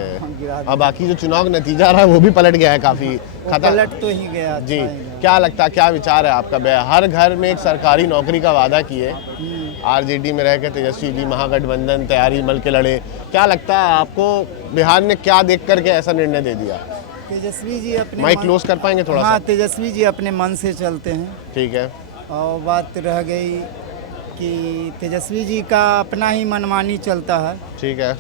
अब बाकी जो चुनाव का नतीजा रहा है वो भी पलट गया है काफी। पलट तो ही गया। जी, क्या लगता है, क्या विचार है आपका? हर घर में एक सरकारी नौकरी का वादा किए, आरजेडी में रह के तेजस्वी जी महागठबंधन तैयारी मल के लड़े, क्या लगता है आपको बिहार ने क्या देख करके ऐसा निर्णय दे दिया? तेजस्वी जी अपने माइक क्लोज कर पाएंगे थोड़ा? हाँ, तेजस्वी जी अपने मन से चलते हैं। ठीक है। और बात रह गई कि तेजस्वी जी का अपना ही मनमानी चलता है। ठीक है।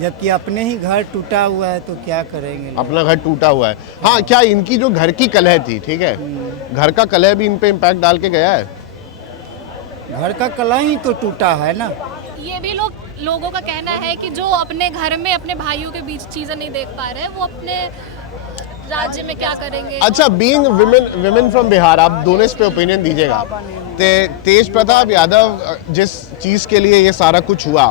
जबकि अपने ही घर टूटा हुआ है तो क्या करेंगे? अपना घर टूटा हुआ है। हाँ, क्या इनकी जो घर की कलह थी, ठीक है, घर का कलह भी इन पे इम्पैक्ट डाल के गया है? घर का कलह ही तो टूटा है ना। ये भी लोगों का कहना है कि जो अपने घर में अपने भाइयों के बीच चीजें नहीं देख पा रहे हैं, वो अपने राज्य में क्या करेंगे? अच्छा, बीइंग विमेन फ्रॉम बिहार, आप दोनों इस पे ओपिनियन दीजिएगा। तेज प्रताप यादव जिस चीज़ के लिए ये सारा कुछ हुआ,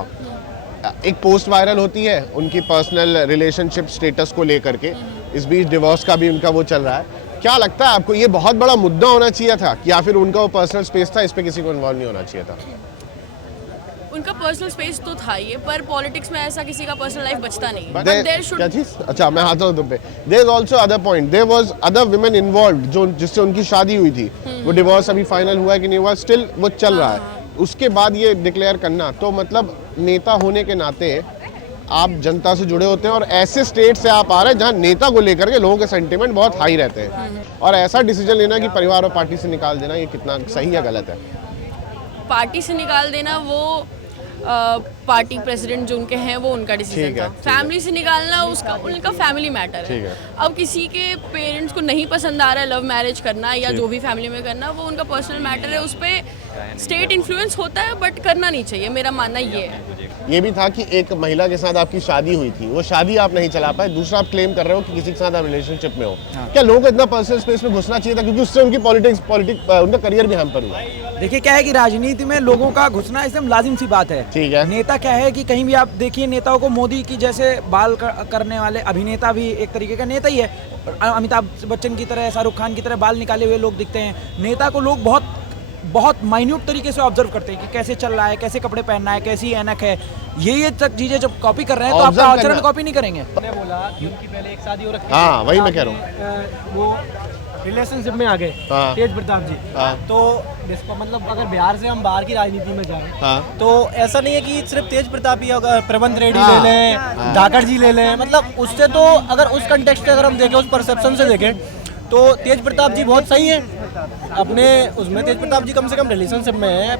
एक पोस्ट वायरल होती है उनकी पर्सनल रिलेशनशिप स्टेटस को लेकर के, इस बीच डिवोर्स का भी उनका वो चल रहा है। क्या लगता है आपको, ये बहुत बड़ा मुद्दा होना चाहिए था या फिर उनका वो पर्सनल स्पेस था, इस पे किसी को इन्वॉल्व नहीं होना चाहिए था? उनका पर्सनल स्पेस तो था ये, पर पॉलिटिक्स में ऐसा किसी का पर्सनल लाइफ बचता नहीं। But क्या चीज? अच्छा, मैं आता हूँ तुम पे। There is also other point. There was other women involved जो जिससे उनकी शादी हुई थी, वो डिवोर्स अभी फाइनल हुआ है कि नहीं हुआ, स्टिल वो चल रहा है। उसके बाद ये डिक्लेयर करना, तो मतलब नेता होने के नाते आप जनता से जुड़े होते हैं और ऐसे स्टेट से आप आ रहे हैं जहाँ नेता को लेकर के लोगों के सेंटिमेंट बहुत हाई रहते हैं, और ऐसा डिसीजन लेना कि परिवार और पार्टी से निकाल देना, ये कितना सही या गलत है? पार्टी से निकाल देना वो पार्टी प्रेसिडेंट जो उनके हैं वो उनका डिसीजन था। फैमिली से निकालना उसका उनका फैमिली मैटर है। अब किसी के पेरेंट्स को नहीं पसंद आ रहा है लव मैरिज करना या जो भी फैमिली में करना, वो उनका पर्सनल मैटर है, उस पर स्टेट इन्फ्लुएंस होता है, बट करना नहीं चाहिए, मेरा मानना ये है। ये भी था कि एक महिला के साथ आपकी शादी हुई थी, वो शादी आप नहीं चला पाए, दूसरा आप क्लेम कर रहे हो कि किसी के साथ आप रिलेशनशिप में हो। क्या लोगों को इतना पर्सनल स्पेस में घुसना चाहिए था, क्योंकि उससे उनकी पॉलिटिक्स उनका करियर भी हैम्पर हुआ? देखिए क्या है कि राजनीति में लोगों का घुसना एकदम लाजिम सी बात है। ठीक है। नेता क्या है कि कहीं भी आप देखिए नेताओं को, मोदी की जैसे बाल करने वाले अभिनेता भी एक तरीके का नेता ही है, अमिताभ बच्चन की तरह, शाहरुख खान की तरह बाल निकाले हुए लोग दिखते हैं। नेता को लोग बहुत माइन्यूट तरीके से ऑब्जर्व करते हैं कि कैसे चल रहा है, कैसे कपड़े पहनना है, कैसी ऐनक है, ये तक चीजें जब कॉपी कर रहे हैं तो आपका आचरण कॉपी नहीं करेंगे। मैंने बोला कि उनकी पहले एक शादी हो रखी है। हाँ, वही मैं कह रहा हूँ। वो रिलेशनशिप में आ गए तेज प्रताप जी। तो मतलब अगर बिहार से हम बाहर की राजनीति में जाएं तो ऐसा नहीं है कि सिर्फ तेज प्रताप ही, अगर प्रबंध रेड्डी ले लें, धाकड़ जी ले लें, मतलब उससे तो अगर उस कंटेक्स्ट से अगर हम देखें, उस परसेप्शन से देखें, तो तेज प्रताप जी बहुत सही है अपने उसमें। तेज प्रताप जी कम से कम रिलेशनशिप में है,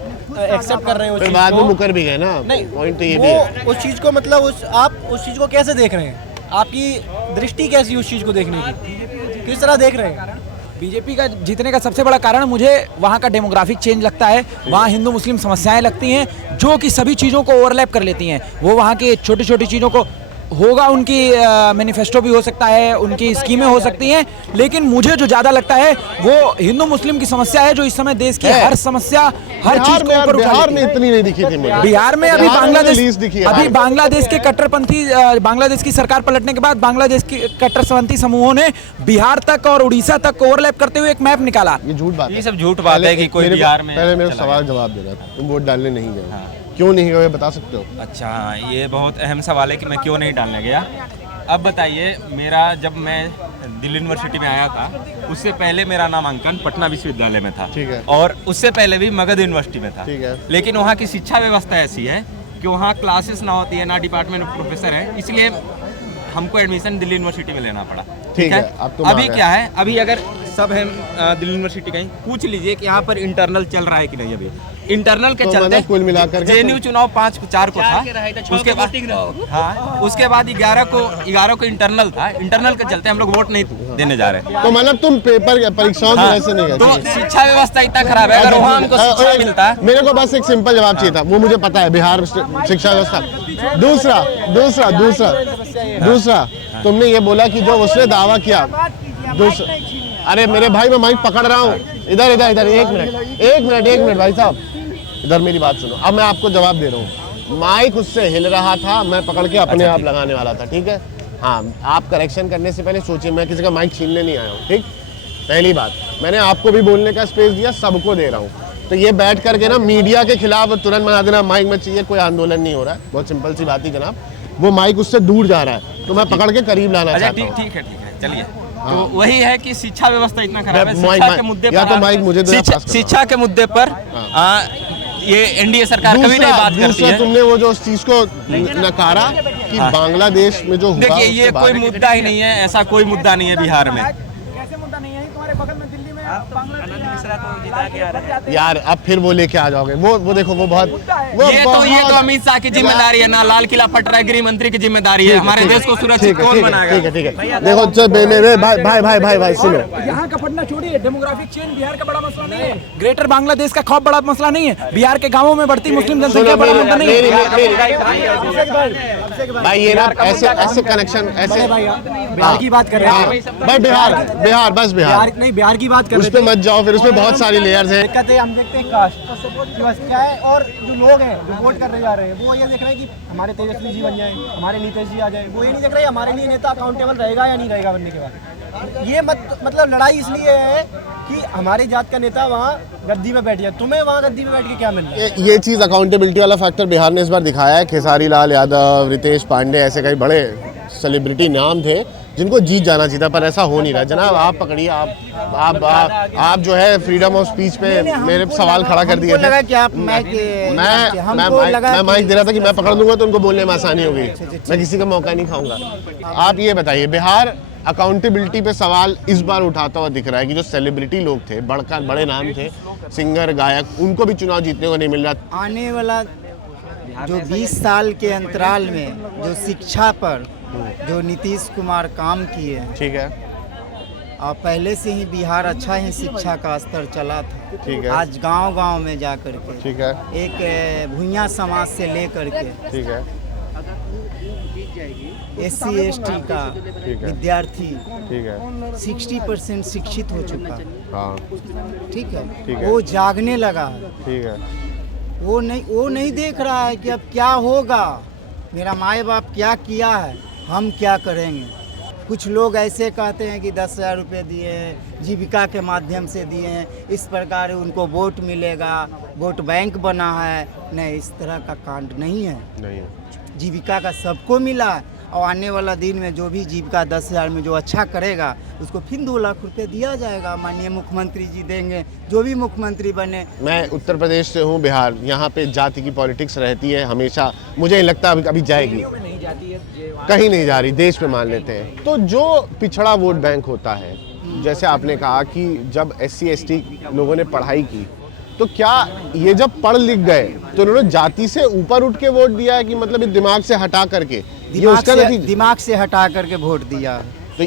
एक्सेप्ट कर रहे हैं उस चीज बाद में मुकर भी गए ना। नहीं, पॉइंट तो ये भी है। उस चीज को मतलब आप उस चीज को कैसे देख रहे हैं, आपकी दृष्टि कैसी उस चीज को देखने की, किस तरह देख रहे हैं? बीजेपी का जीतने का सबसे बड़ा कारण मुझे वहाँ का डेमोग्राफिक चेंज लगता है। वहाँ हिंदू मुस्लिम समस्याएं लगती हैं जो कि सभी चीज़ों को ओवरलैप कर लेती हैं। वो वहाँ की छोटी छोटी चीज़ों को होगा, उनकी मैनिफेस्टो भी हो सकता है, उनकी स्कीमें हो सकती हैं, लेकिन मुझे जो ज़्यादा लगता है वो हिंदू मुस्लिम की समस्या है, जो इस समय देश की हर समस्या, हर चीज़ को ऊपर उठा बिहार में इतनी नहीं दिखी थी मुझे। बिहार में अभी बांग्लादेश के कट्टरपंथी, बांग्लादेश की सरकार पलटने के बाद बांग्लादेश की कट्टरपंथी समूहों ने बिहार तक और उड़ीसा तक ओवरलैप करते हुए एक मैप निकाला। ये झूठ बात है, ये सब झूठ बात है कि कोई बिहार में। पहले मेरा सवाल जवाब देना, तुम वोट डालने नहीं गए, क्यों नहीं गए बता सकते हो? अच्छा, ये बहुत अहम सवाल है कि मैं क्यों नहीं डालने गया। अब बताइए, मेरा जब मैं दिल्ली यूनिवर्सिटी में आया था, उससे पहले मेरा नामांकन पटना विश्वविद्यालय में था। ठीक है। और उससे पहले भी मगध यूनिवर्सिटी में था। ठीक है। लेकिन वहाँ की शिक्षा व्यवस्था ऐसी है कि वहाँ क्लासेस ना होती है, ना डिपार्टमेंट में प्रोफेसर है, इसलिए हमको एडमिशन दिल्ली यूनिवर्सिटी में लेना पड़ा। ठीक है। अभी क्या है, अभी अगर सब है दिल्ली यूनिवर्सिटी कहीं पूछ लीजिए कि यहाँ पर इंटरनल चल रहा है कि नहीं। अभी इंटरनल के चलते कुल मिलाकर जेएनयू चुनाव 5-4 को था, उसके बाद उसके बाद 11 को इंटरनल था। इंटरनल के चलते हम लोग वोट नहीं देने जा रहे। तो मतलब तुम पेपर परीक्षाओं की वजह से नहीं गए? तो शिक्षा व्यवस्था इतना खराब है, अगर वहाँ हमको शिक्षा मिलता। मेरे को बस एक सिंपल जवाब चाहिए था, वो मुझे पता है बिहार शिक्षा व्यवस्था। दूसरा तुमने ये बोला कि जो उसने दावा किया, अरे मेरे भाई मैं माइक पकड़ रहा हूँ, इधर एक मिनट भाई साहब, इधर मेरी बात सुनो। अब मैं आपको जवाब दे रहा हूँ। माइक उससे हिल रहा था, मैं पकड़ के अपने आप लगाने वाला था। ठीक है, हाँ, आप करेक्शन करने से पहले सोचिए, मैं किसी का माइक छीनने नहीं आया हूँ। ठीक, पहली बात, मैंने आपको भी बोलने का स्पेस दिया, सबको दे रहा हूँ। तो ये बैठ करके ना मीडिया के खिलाफ तुरंत बना देना माइक में चाहिए, कोई आंदोलन नहीं हो रहा है, बहुत सिंपल सी बात ही जनाब। वो माइक उससे दूर जा रहा है, तो मैं पकड़ के करीब लाना चाहता हूँ। ठीक है, चलिए। तो वही है कि शिक्षा व्यवस्था इतना खराब है। शिक्षा के मुद्दे पर, तो माइक मुझे शिक्षा के मुद्दे पर ये एनडीए सरकार कभी नहीं बात करती है। तुमने वो जो चीज को नकारा कि बांग्लादेश में जो हुआ, देखिए ये कोई मुद्दा ही नहीं है, ऐसा कोई मुद्दा नहीं है बिहार में। कैसे मुद्दा नहीं है? तुम्हारे बगल में दिल्ली में यार अब फिर वो लेके आ जाओगे, वो देखो वो बहुत ये तो अमित शाह की जिम्मेदारी है ना, लाल किला फट रहा है, गृह मंत्री की जिम्मेदारी है। हमारे देश को सुरक्षित कौन बनाएगा? ठीक है। देखो मेरे भाई सुनो, यहाँ का फटना छोड़िए, डेमोग्राफिक चेंज बिहार का बड़ा मसला नहीं है, ग्रेटर बांग्लादेश का खौफ बड़ा मसला नहीं है, बिहार के गांवों में बढ़ती मुस्लिम जनसंख्या बड़ा मुद्दा नहीं है। भाई ये ना ऐसे कनेक्शन, ऐसे बिहार की बात कर रहे हैं, बिहार नहीं, बिहार की बात कर उस पे मत जाओ, फिर उसमें बहुत सारी लेयर्स हैं। दिक्कत है, हम देखते हैं कास्ट कि बस क्या है, और जो लोग हैं जो वोट करने जा रहे हैं वो ये देख रहे हैं कि हमारे तेजस्वी जी बन जाए, हमारे नीतीश जी आ जाए। वो ये नहीं देख रहे हमारे लिए नेता अकाउंटेबल रहेगा या नहीं रहेगा बनने के बाद। ये मतलब लड़ाई इसलिए है कि हमारी जात का नेता वहाँ गद्दी में बैठ जाए। तुम्हें वहाँ गद्दी में बैठ के क्या मिल रहा है? ये चीज़ अकाउंटेबिलिटी वाला फैक्टर बिहार ने इस बार दिखाया है। खेसारी लाल यादव, रितेश पांडे, ऐसे कई बड़े सेलिब्रिटी नाम थे जिनको जीत जाना चाहिए था, पर ऐसा हो नहीं रहा। जनाब आप पकड़िए, आप जो है फ्रीडम ऑफ स्पीच पे मेरे सवाल खड़ा कर दिए थे। मैं माइक दे रहा था कि मैं पकड़ लूंगा तो उनको बोलने में आसानी होगी, मैं किसी का मौका नहीं खाऊंगा। आप ये बताइए, बिहार अकाउंटेबिलिटी पे सवाल इस बार उठाता हुआ दिख रहा है कि जो सेलिब्रिटी लोग थे, बड़े नाम थे, सिंगर गायक, उनको भी चुनाव जीतने को नहीं मिल रहा। आने वाला जो 20 साल के अंतराल में जो शिक्षा पर जो नीतीश कुमार काम किए हैं, ठीक है, और पहले से ही बिहार अच्छा ही शिक्षा का स्तर चला था। ठीक है। आज गांव-गांव में जा कर के, ठीक है, एक भूइयां समाज से लेकर के, ठीक है, SC ST का विद्यार्थी, ठीक है, 60% शिक्षित हो चुका है। हाँ, ठीक है, ठीक है। वो जागने लगा है। ठीक है, वो नहीं देख रहा है कि अब क्या होगा, मेरा माँ बाप क्या किया है, हम क्या करेंगे। कुछ लोग ऐसे कहते हैं कि 10,000 रुपये दिए हैं, जीविका के माध्यम से दिए हैं, इस प्रकार उनको वोट मिलेगा, वोट बैंक बना है। नहीं, इस तरह का कांड नहीं है। नहीं, जीविका का सबको मिला है, और आने वाला दिन में जो भी जीविका 10,000 में जो अच्छा करेगा उसको फिर 2 लाख रुपए दिया जाएगा। माननीय मुख्यमंत्री जी देंगे, जो भी मुख्यमंत्री बने। मैं उत्तर प्रदेश से हूँ, बिहार, यहाँ पे जाति की पॉलिटिक्स रहती है हमेशा। मुझे नहीं लगता अभी जाएगी, कहीं नहीं जा रही, देश में मान लेते हैं। तो जो पिछड़ा वोट बैंक होता है, जैसे आपने कहा कि जब SC ST लोगों ने पढ़ाई की, तो क्या ये जब पढ़ लिख गए तो उन्होंने जाति से ऊपर उठ के वोट दिया है कि मतलब ये दिमाग से हटा करके, ये उसका दिमाग से हटा करके वोट दिया? तो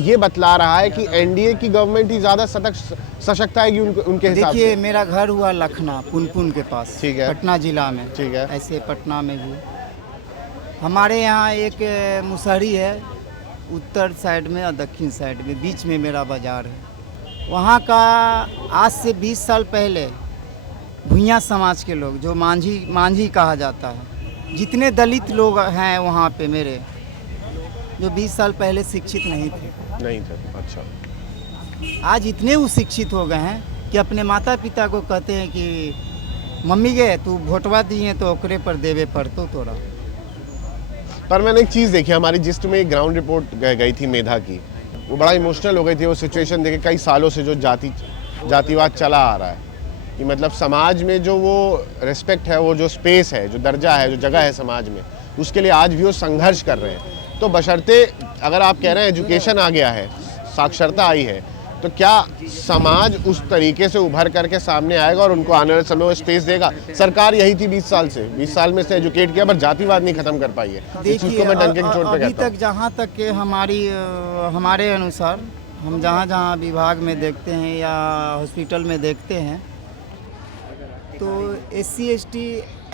ये बतला रहा है कि NDA की गवर्नमेंट ही ज्यादा सशक्त आएगी उनके हिसाब से। देखिए, मेरा घर हुआ लखना पुनपुन के पास, ठीक है, पटना जिला में। ठीक है, ऐसे पटना में भी हमारे यहाँ एक मुसहरी है, उत्तर साइड में और दक्षिण साइड में, बीच में मेरा बाजार है। वहाँ का आज से 20 साल पहले भूइयां समाज के लोग, जो मांझी कहा जाता है, जितने दलित लोग हैं वहाँ पे मेरे, जो 20 साल पहले शिक्षित नहीं थे। अच्छा, आज इतने शिक्षित हो गए हैं कि अपने माता पिता को कहते हैं कि मम्मी गे तू वोटवा दिए तो ओकरे पर देवे पड़तो तोरा। पर मैंने एक चीज़ देखी, हमारी जिस्ट में एक ग्राउंड रिपोर्ट गई थी मेधा की, वो बड़ा इमोशनल हो गई थी वो सिचुएशन देखे। कई सालों से जो जातिवाद चला आ रहा है, कि मतलब समाज में जो वो रिस्पेक्ट है, वो जो स्पेस है, जो दर्जा है, जो जगह है समाज में, उसके लिए आज भी वो संघर्ष कर रहे हैं। तो बशर्ते अगर आप कह रहे हैं एजुकेशन आ गया है, साक्षरता आई है, तो क्या समाज उस तरीके से उभर करके सामने आएगा और उनको आने वाले समय में स्पेस देगा? सरकार यही थी 20 साल से, 20 साल में से एजुकेट किया, पर जातिवाद नहीं खत्म कर पाई है। देखिए, अभी तक जहाँ तक के हमारे अनुसार, हम जहाँ विभाग में देखते हैं या हॉस्पिटल में देखते हैं, तो SC ST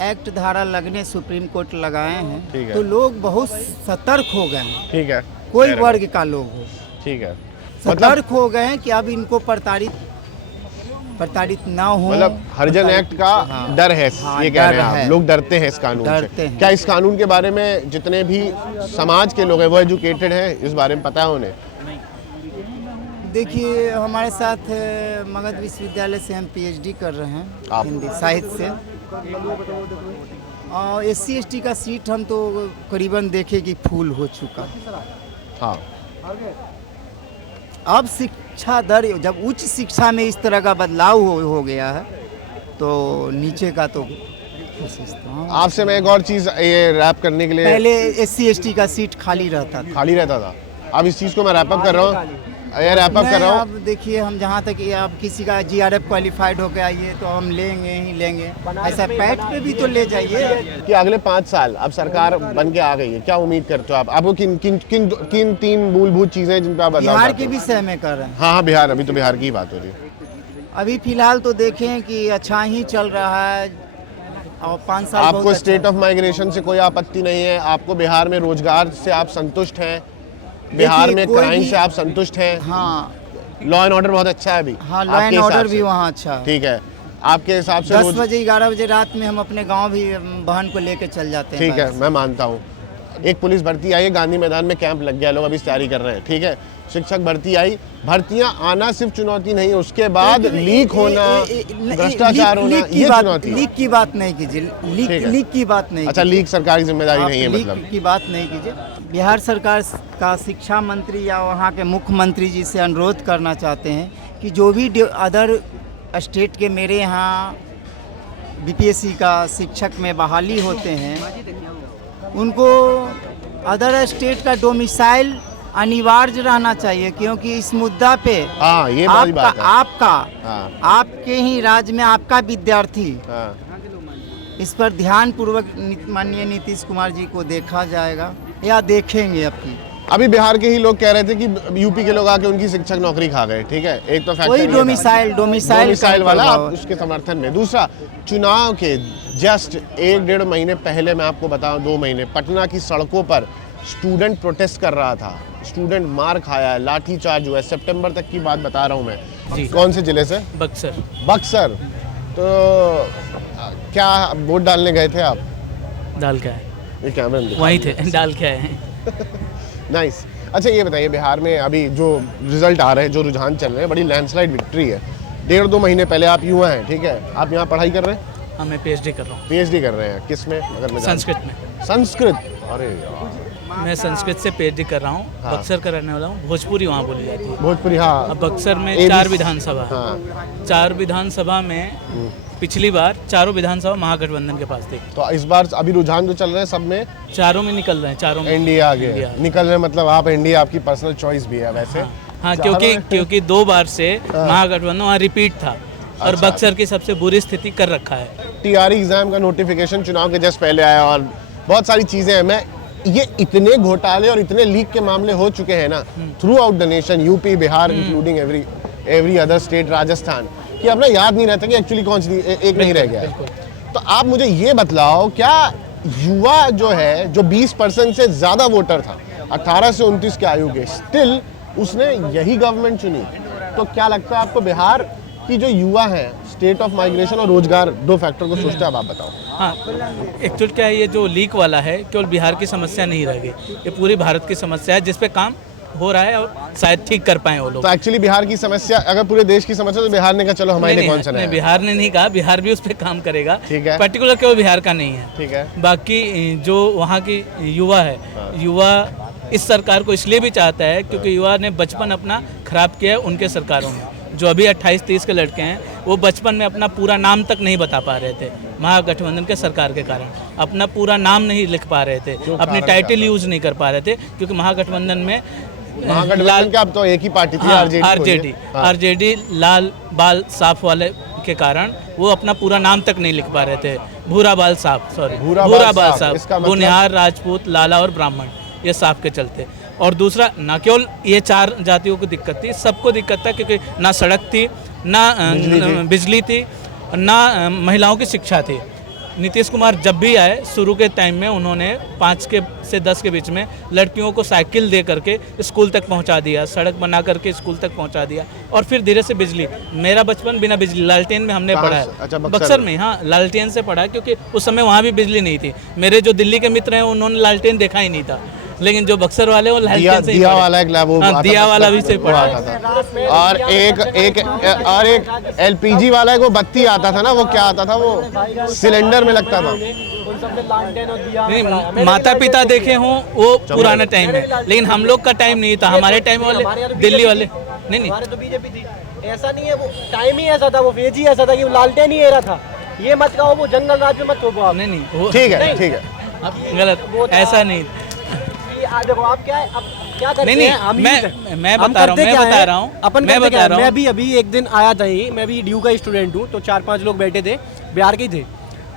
एक्ट धारा लगने सुप्रीम कोर्ट लगाए हैं, तो लोग बहुत सतर्क हो गए हैं। ठीक है, कोई वर्ग का लोग हो, ठीक है, सतर्क हो गए हैं कि अब इनको प्रताड़ित ना हो। मतलब हरिजन एक्ट का डर है, ये कह रहे हैं, लोग डरते हैं इस कानून से। क्या इस कानून के बारे में जितने भी समाज के लोग हैं वो एजुकेटेड हैं, इस बारे में पता है उन्हें? देखिए, हमारे साथ मगध विश्वविद्यालय से हम PhD कर रहे हैं हिंदी साहित्य से, और SC ST का सीट हम तो करीबन देखे कि फुल हो चुका। हाँ, अब शिक्षा दर, जब उच्च शिक्षा में इस तरह का बदलाव हो गया है, तो नीचे का तो आपसे मैं एक और चीज़ ये रैप करने के लिए, पहले SC ST का सीट खाली रहता था। अब इस चीज़ को मैं रैप अप कर रहा हूँ, अब देखिए, हम जहाँ तक अब किसी का GRF क्वालिफाइड हो गया ये तो हम लेंगे, ऐसा पैट पे भी तो ले जाइए। कि अगले 5 साल अब सरकार बन के आ गई है, क्या उम्मीद करते हो आप? आपको किन 3 मूलभूत चीज़ें जिन पर आप बदलाव? बिहार के विषय में कर रहे हैं। हाँ, बिहार, अभी तो बिहार की बात हो रही है। अभी फिलहाल तो देखें कि अच्छा ही चल रहा है, और 5 साल आपको स्टेट ऑफ माइग्रेशन से कोई आपत्ति नहीं है? आपको बिहार में रोजगार से आप संतुष्ट हैं? बिहार में क्राइम से आप संतुष्ट हैं? हाँ, लॉ एंड ऑर्डर बहुत अच्छा है अभी? हाँ, लॉ एंड ऑर्डर भी वहाँ अच्छा है। ठीक है, आपके हिसाब से 10 बजे 11 बजे रात में हम अपने गांव भी बहन को लेकर चल जाते हैं। ठीक है, मैं मानता हूँ। एक पुलिस भर्ती आई है, गांधी मैदान में कैंप लग गया, लोग अभी तैयारी कर रहे हैं। ठीक है, शिक्षक भर्ती आई, भर्तियां आना सिर्फ चुनौती नहीं, उसके बाद लीक होना, भ्रष्टाचार होना, ये चुनौती। लीक की बात नहीं कीजिए, लीक की बात नहीं। अच्छा, लीक सरकार की जिम्मेदारी नहीं है, मतलब लीक की बात नहीं कीजिए। बिहार सरकार का शिक्षा मंत्री या वहाँ के मुख्यमंत्री जी से अनुरोध करना चाहते हैं कि जो भी अदर स्टेट के मेरे यहाँ बीपीएससी का शिक्षक में बहाली होते हैं, उनको अदर स्टेट का डोमिसाइल अनिवार्य रहना चाहिए, क्योंकि इस मुद्दा पे ये बात है। आपके ही राज्य में आपका विद्यार्थी, इस पर ध्यान पूर्वक माननीय नीतीश कुमार जी को देखा जाएगा या देखेंगे। अभी बिहार के ही लोग कह रहे थे कि यूपी के लोग आके उनकी शिक्षक नौकरी खा गए। ठीक है, एक तो वही डोमिसाइल वाला, आप उसके समर्थन में। दूसरा, चुनाव के जस्ट 1-1.5 महीने पहले, मैं आपको बताऊं 2 महीने, पटना की सड़कों पर स्टूडेंट प्रोटेस्ट कर रहा था, स्टूडेंट मार खाया है, लाठी चार्ज हुआ है। सितंबर तक की बात बता रहा हूँ मैं। कौन से जिले से? बक्सर। तो क्या वोट डालने गए थे आप? डाल के आए, ये कैमरा वहीं थे, डाल के आए हैं। नाइस। अच्छा, ये बताइए, बिहार में अभी जो रिजल्ट आ रहे हैं, जो रुझान चल रहे हैं, बड़ी लैंडस्लाइड विक्ट्री है। 1.5-2 महीने पहले आप युवा हैं, ठीक है, आप यहाँ पढ़ाई कर रहे हैं? हाँ, मैं पीएचडी कर रहा हूँ। पीएचडी कर रहे हैं किस में? अगर मैं संस्कृत में। संस्कृत? अरे यार, मैं संस्कृत से पीएचडी कर रहा हूँ। हाँ। बक्सर का रहने वाला हूँ। भोजपुरी वहाँ बोली जाती है। भोजपुरी, हाँ। अब बक्सर में 4 विधानसभा, 4 विधानसभा में पिछली बार चारों विधानसभा महागठबंधन के पास थी। तो इस बार अभी रुझान जो चल रहे हैं सब में, चारों में निकल रहे हैं, चारों में एनडीए आगे निकल रहे हैं। मतलब आप एनडीए, आपकी पर्सनल चॉइस भी है वैसे? हाँ, क्योंकि 2 बार से महागठबंधन वहाँ रिपीट था और बक्सर की सबसे बुरी स्थिति कर रखा है। टीआरई एग्जाम का नोटिफिकेशन चुनाव के जस्ट पहले आया और बहुत सारी चीजें हैं। मैं ये इतने घोटाले और इतने लीक के मामले हो चुके हैं ना through out the nation, UP, Bihar, including every other state, Rajasthan, कि अब ना याद नहीं रहता कि एक्चुअली कौन सी एक नहीं रह गया। तो आप मुझे ये बतलाओ, क्या युवा जो है, जो 20% से ज्यादा वोटर था 18 से 29 के आयु के, स्टिल उसने यही गवर्नमेंट चुनी, तो क्या लगता है आपको बिहार की जो युवा है, स्टेट ऑफ माइग्रेशन और रोजगार, 2 फैक्टर को सोचते हैं? अब आप बताओ। हाँ, एक्चुअल क्या है, ये जो लीक वाला है केवल बिहार की समस्या नहीं रह गई, ये पूरी भारत की समस्या है, जिस पे काम हो रहा है और शायद ठीक कर पाए वो लोग। तो एक्चुअली बिहार की समस्या, अगर पूरे देश की समस्या, तो बिहार ने कहा चलो हमारे लिए कौन सा है? बिहार ने नहीं कहा, बिहार भी उस पर काम करेगा। ठीक है, पर्टिकुलर केवल बिहार का नहीं है। ठीक है, बाकी जो वहाँ की युवा है, युवा इस सरकार को इसलिए भी चाहता है क्योंकि युवा ने बचपन अपना खराब किया है उनके सरकारों में। जो अभी 28-30 के लड़के हैं, वो बचपन में अपना पूरा नाम तक नहीं बता पा रहे थे, महागठबंधन के सरकार के कारण अपना पूरा नाम नहीं लिख पा रहे थे, अपनी टाइटल यूज नहीं कर पा रहे थे, क्योंकि महागठबंधन में लाल का अब तो एक ही पार्टी थी, आरजेडी, लाल बाल साफ वाले के कारण वो अपना पूरा नाम तक नहीं लिख पा रहे थे। भूरा बाल साफ, बुनियार, राजपूत, लाला और ब्राह्मण, ये साफ के चलते। और दूसरा, ना केवल ये 4 जातियों को दिक्कत थी, सबको दिक्कत था, क्योंकि ना सड़क थी, ना बिजली थी, ना महिलाओं की शिक्षा थी। नीतीश कुमार जब भी आए, शुरू के टाइम में उन्होंने 5 से 10 के बीच में लड़कियों को साइकिल दे करके स्कूल तक पहुंचा दिया, सड़क बना करके स्कूल तक पहुंचा दिया, और फिर धीरे से बिजली। मेरा बचपन बिना बिजली, लालटेन में हमने पढ़ा है। अच्छा, बक्सर में, हाँ, लालटेन से पढ़ा, क्योंकि उस समय वहाँ भी बिजली नहीं थी। मेरे जो दिल्ली के मित्र हैं उन्होंने लालटेन देखा ही नहीं था, लेकिन जो बक्सर वाले वो लालटेन से दिया वाला एक दिया वाला भी से पढ़ा था। और एक एलपीजी वाला वो बत्ती आता था ना, वो क्या आता था, वो सिलेंडर में लगता था। नहीं, माता पिता देखे हों वो पुराना टाइम है, लेकिन हम लोग का टाइम नहीं था। हमारे टाइम वाले दिल्ली वाले नहीं, तो बीजेपी थी, ऐसा नहीं है, वो टाइम ही ऐसा था, वो फेज ही ऐसा था कि वो लालटेन ही एरा था। ये मत कहो वो जंगल राज में मत थोपो आप। नहीं, ठीक है, गलत, ऐसा नहीं। देखो आप क्या करते नहीं, हैं, मैं बता रहा हूँ। मैं अभी एक दिन आया था ही, मैं भी ड्यू का स्टूडेंट हूँ, तो 4-5 लोग बैठे थे, बिहार के थे।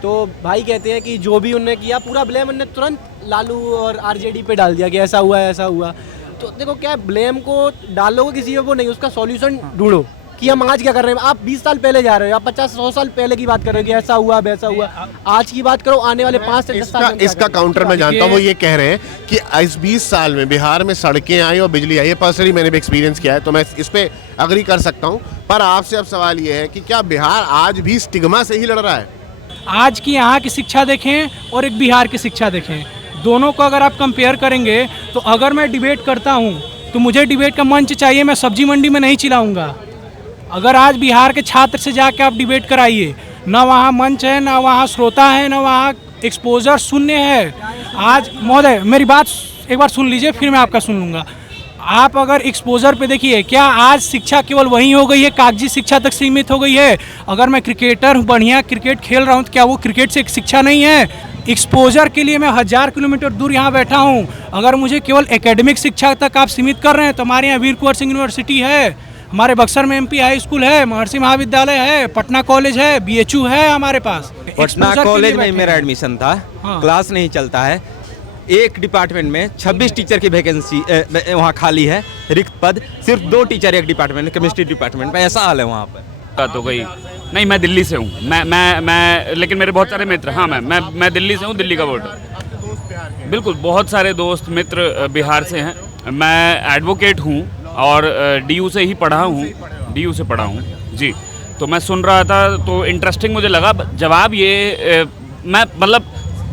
तो भाई कहते हैं कि जो भी उन्होंने किया, पूरा ब्लेम उन्होंने तुरंत लालू और आरजेडी पे डाल दिया कि ऐसा हुआ, ऐसा हुआ। तो देखो क्या, ब्लेम को डालोगे किसी को नहीं, उसका सॉल्यूशन ढूंढो। कि हम आज क्या कर रहे हैं। आप 20 साल पहले जा रहे हो, आप 50-100 साल पहले की बात कर रहे हो कि ऐसा हुआ वैसा हुआ। आज की बात करो, आने वाले 5 से 10 साल। इसका काउंटर मैं जानता हूँ, वो ये कह रहे हैं कि इस 20 साल में बिहार में सड़कें आई और बिजली आई है। पर्सनली मैंने भी एक्सपीरियंस किया है, तो मैं इस पे अग्री कर सकता हूँ। पर आपसे अब सवाल ये है कि क्या बिहार आज भी स्टिग्मा से ही लड़ रहा है? आज की यहाँ की शिक्षा देखें और एक बिहार की शिक्षा देखें, दोनों को अगर आप कंपेयर करेंगे तो अगर मैं डिबेट करता हूँ तो मुझे डिबेट का मंच चाहिए, मैं सब्जी मंडी में नहीं चिल्लाऊंगा। अगर आज बिहार के छात्र से जाके आप डिबेट कराइए, ना वहाँ मंच है, ना वहाँ श्रोता है, ना वहाँ एक्सपोजर शून्य है। आज महोदय मेरी बात एक बार सुन लीजिए, फिर मैं आपका सुन लूँगा। आप अगर एक्सपोजर पे देखिए, क्या आज शिक्षा केवल वही हो गई है, कागजी शिक्षा तक सीमित हो गई है? अगर मैं क्रिकेटर हूँ, बढ़िया क्रिकेट खेल रहा हूँ, तो क्या वो क्रिकेट से एक शिक्षा नहीं है? एक्सपोजर के लिए मैं 1000 किलोमीटर दूर यहाँ बैठा हूँ। अगर मुझे केवल एकेडमिक शिक्षा तक आप सीमित कर रहे हैं तो हमारे यहाँ वीर कुंवर सिंह यूनिवर्सिटी है, हमारे बक्सर में MP हाई स्कूल है, महर्षि महाविद्यालय है, पटना कॉलेज है, BHU है हमारे पास। पटना कॉलेज में मेरा एडमिशन था। हाँ। क्लास नहीं चलता है, एक डिपार्टमेंट में 26 टीचर की वैकेंसी वहाँ खाली है, रिक्त पद, सिर्फ 2 टीचर एक डिपार्टमेंट, केमिस्ट्री डिपार्टमेंट में। ऐसा हाल है वहाँ पर। तो गई नहीं, मैं दिल्ली से हूँ। मैं लेकिन मेरे बहुत सारे मित्र, हाँ मैं दिल्ली से हूँ, दिल्ली का वोटर। बिल्कुल, बहुत सारे दोस्त मित्र बिहार से हैं। मैं एडवोकेट हूँ और DU से ही पढ़ा हूँ, DU से पढ़ा हूँ जी। तो मैं सुन रहा था तो इंटरेस्टिंग मुझे लगा जवाब। ये मैं मतलब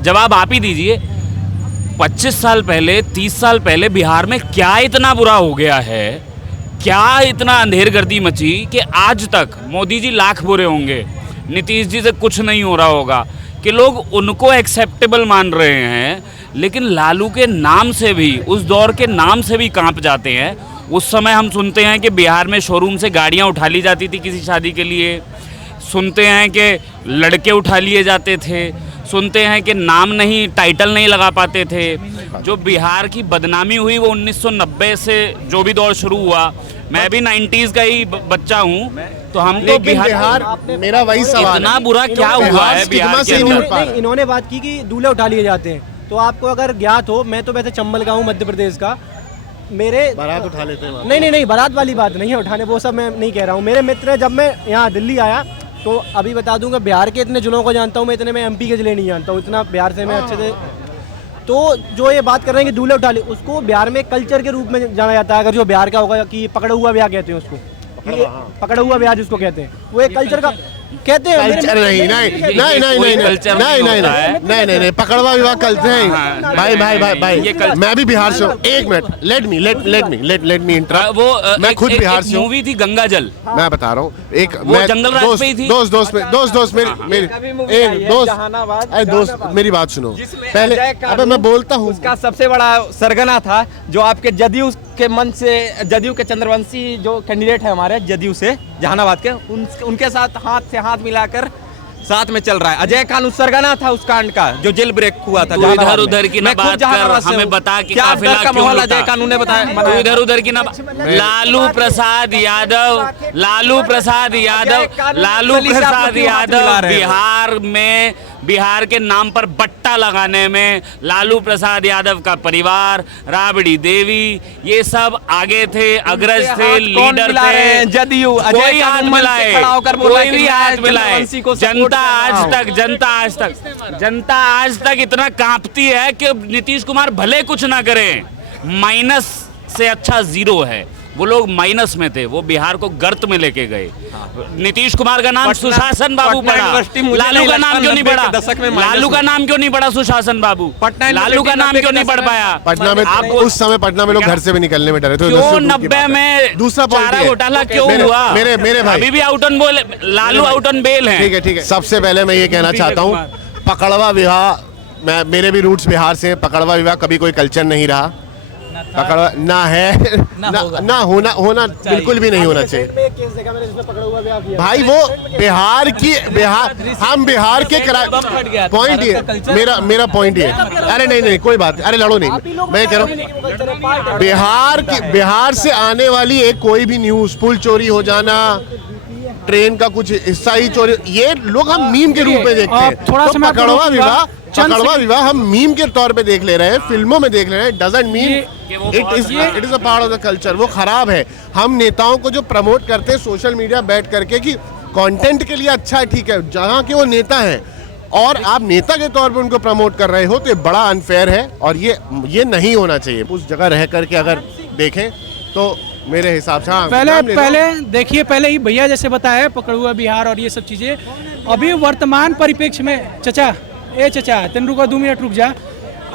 जवाब आप ही दीजिए। 25 साल पहले, 30 साल पहले बिहार में क्या इतना बुरा हो गया है, क्या इतना अंधेरगर्दी मची कि आज तक मोदी जी लाख बुरे होंगे, नीतीश जी से कुछ नहीं हो रहा होगा, कि लोग उनको एक्सेप्टेबल मान रहे हैं, लेकिन लालू के नाम से भी, उस दौर के नाम से भी कांप जाते हैं। उस समय हम सुनते हैं कि बिहार में शोरूम से गाड़ियां उठा ली जाती थी किसी शादी के लिए, सुनते हैं कि लड़के उठा लिए जाते थे, सुनते हैं कि नाम नहीं, टाइटल नहीं लगा पाते थे। जो बिहार की बदनामी हुई वो 1990 से जो भी दौर शुरू हुआ, मैं भी 90s का ही बच्चा हूँ, तो हम तो बिहार मेरा वही सवाल, इतना बुरा क्या हुआ है बिहार के अंदर? इन्होंने बात की कि दूल्हे उठा लिए जाते हैं, तो आपको अगर ज्ञात हो, मैं तो वैसे चंबल का हूँ, मध्य प्रदेश का। मेरे बारात उठा लेते हैं? नहीं, बारात वाली बात नहीं है, उठाने वो सब मैं नहीं कह रहा हूँ। मेरे मित्र, जब मैं यहाँ दिल्ली आया तो अभी बता दूंगा, बिहार के इतने जिलों को जानता हूँ मैं, इतने मैं MP के जिले नहीं जानता हूँ, इतना बिहार से मैं अच्छे से। तो जो ये बात कर रहे हैं कि दूल्हे उठा ले, उसको बिहार में कल्चर के रूप में जाना जाता है। अगर जो बिहार का होगा कि पकड़ा हुआ ब्याह कहते हैं उसको, पकड़ा हुआ ब्याह जिसको कहते हैं, वो एक कल्चर का कहते हैं। नहीं, पकड़वा विवाह करते हैं भाई। मैं भी बिहार से हूँ। एक मिनट, लेट मी इंटरप्ट। वो मैं खुद बिहार से हूँ। मूवी थी गंगा जल, मैं बता रहा हूँ। एक जंगल राज पे ही थी। दोस्त मेरी बात सुनो पहले। अबे मैं बोलता हूँ। उसका सबसे बड़ा सरगना था जो आपके जदयू के मंच से, जदयू के चंद्रवंशी जो कैंडिडेट है हमारे जदयू से जहानाबाद के, उनके साथ हाथ से हाथ मिलाकर साथ में चल रहा है। अजय खान उस सरगना था उस कांड का जो जेल ब्रेक हुआ था। इधर उधर की ना बात कर, हमें बता कि काफिला का माहौल अजय कानून ने बताया। इधर उधर की ना लालू प्रसाद यादव बिहार के नाम पर बट्टा लगाने में लालू प्रसाद यादव का परिवार, राबड़ी देवी, ये सब आगे थे, अग्रज थे, लीडर थे। जदयू कोई हाथ मिलाए, कोई भी हाथ मिलाए। जनता आज तक इतना कांपती है कि नीतीश कुमार भले कुछ ना करें, माइनस से अच्छा 0 है। वो लोग माइनस में थे, वो बिहार को गर्त में लेके गए। नीतीश कुमार का नाम सुशासन बाबू पड़ा, लालू का नाम क्यों नहीं पड़ा? लालू का नाम क्यों नहीं पड़ा सुशासन बाबू? लालू का नाम क्यों नहीं पढ़ पाया? पटना में उस समय पटना में लोग घर से भी निकलने में डरे थे। क्यों 90 में दूसरा चारा घोटाला क्यों हुआ? मेरे भाई अभी भी out on bail, Lalu out on bail है। ठीक है। सबसे पहले मैं ये कहना चाहता हूँ, पकड़वा विवाह, मेरे भी रूट्स बिहार से। पकड़वा विवाह कभी कोई कल्चर नहीं रहा। पकड़वा ना है ना होना बिल्कुल भी नहीं होना चाहिए भाई। वो हम बिहार के पॉइंट ये, मेरा पॉइंट ये। अरे नहीं कोई बात, अरे लड़ो नहीं, मैं कह रहा हूँ बिहार से आने वाली एक कोई भी न्यूज, पुल चोरी हो जाना, ट्रेन का कुछ हिस्सा ही चोरी, ये लोग हम मीम के रूप में देखते हैं। थोड़ा सा पकड़वा विवाह हम मीम के तौर पे देख ले रहे हैं, फिल्मों में देख ले रहे हैं। Doesn't mean it is a part of the culture. वो खराब है। हम नेताओं को जो प्रमोट करते हैं सोशल मीडिया बैठ करके कि कंटेंट के लिए अच्छा है, ठीक है, जहाँ के वो नेता हैं और आप नेता के तौर पे उनको प्रमोट कर रहे हो तो ये बड़ा अनफेयर है और ये नहीं होना चाहिए। उस जगह रह करके अगर देखें तो मेरे हिसाब से पहले देखिए, पहले ही भैया जैसे बताया पकड़ुआ बिहार और ये सब चीज़ें, अभी वर्तमान परिप्रेक्ष्य में चचा तेन रुका 2 मिनट रुक जा।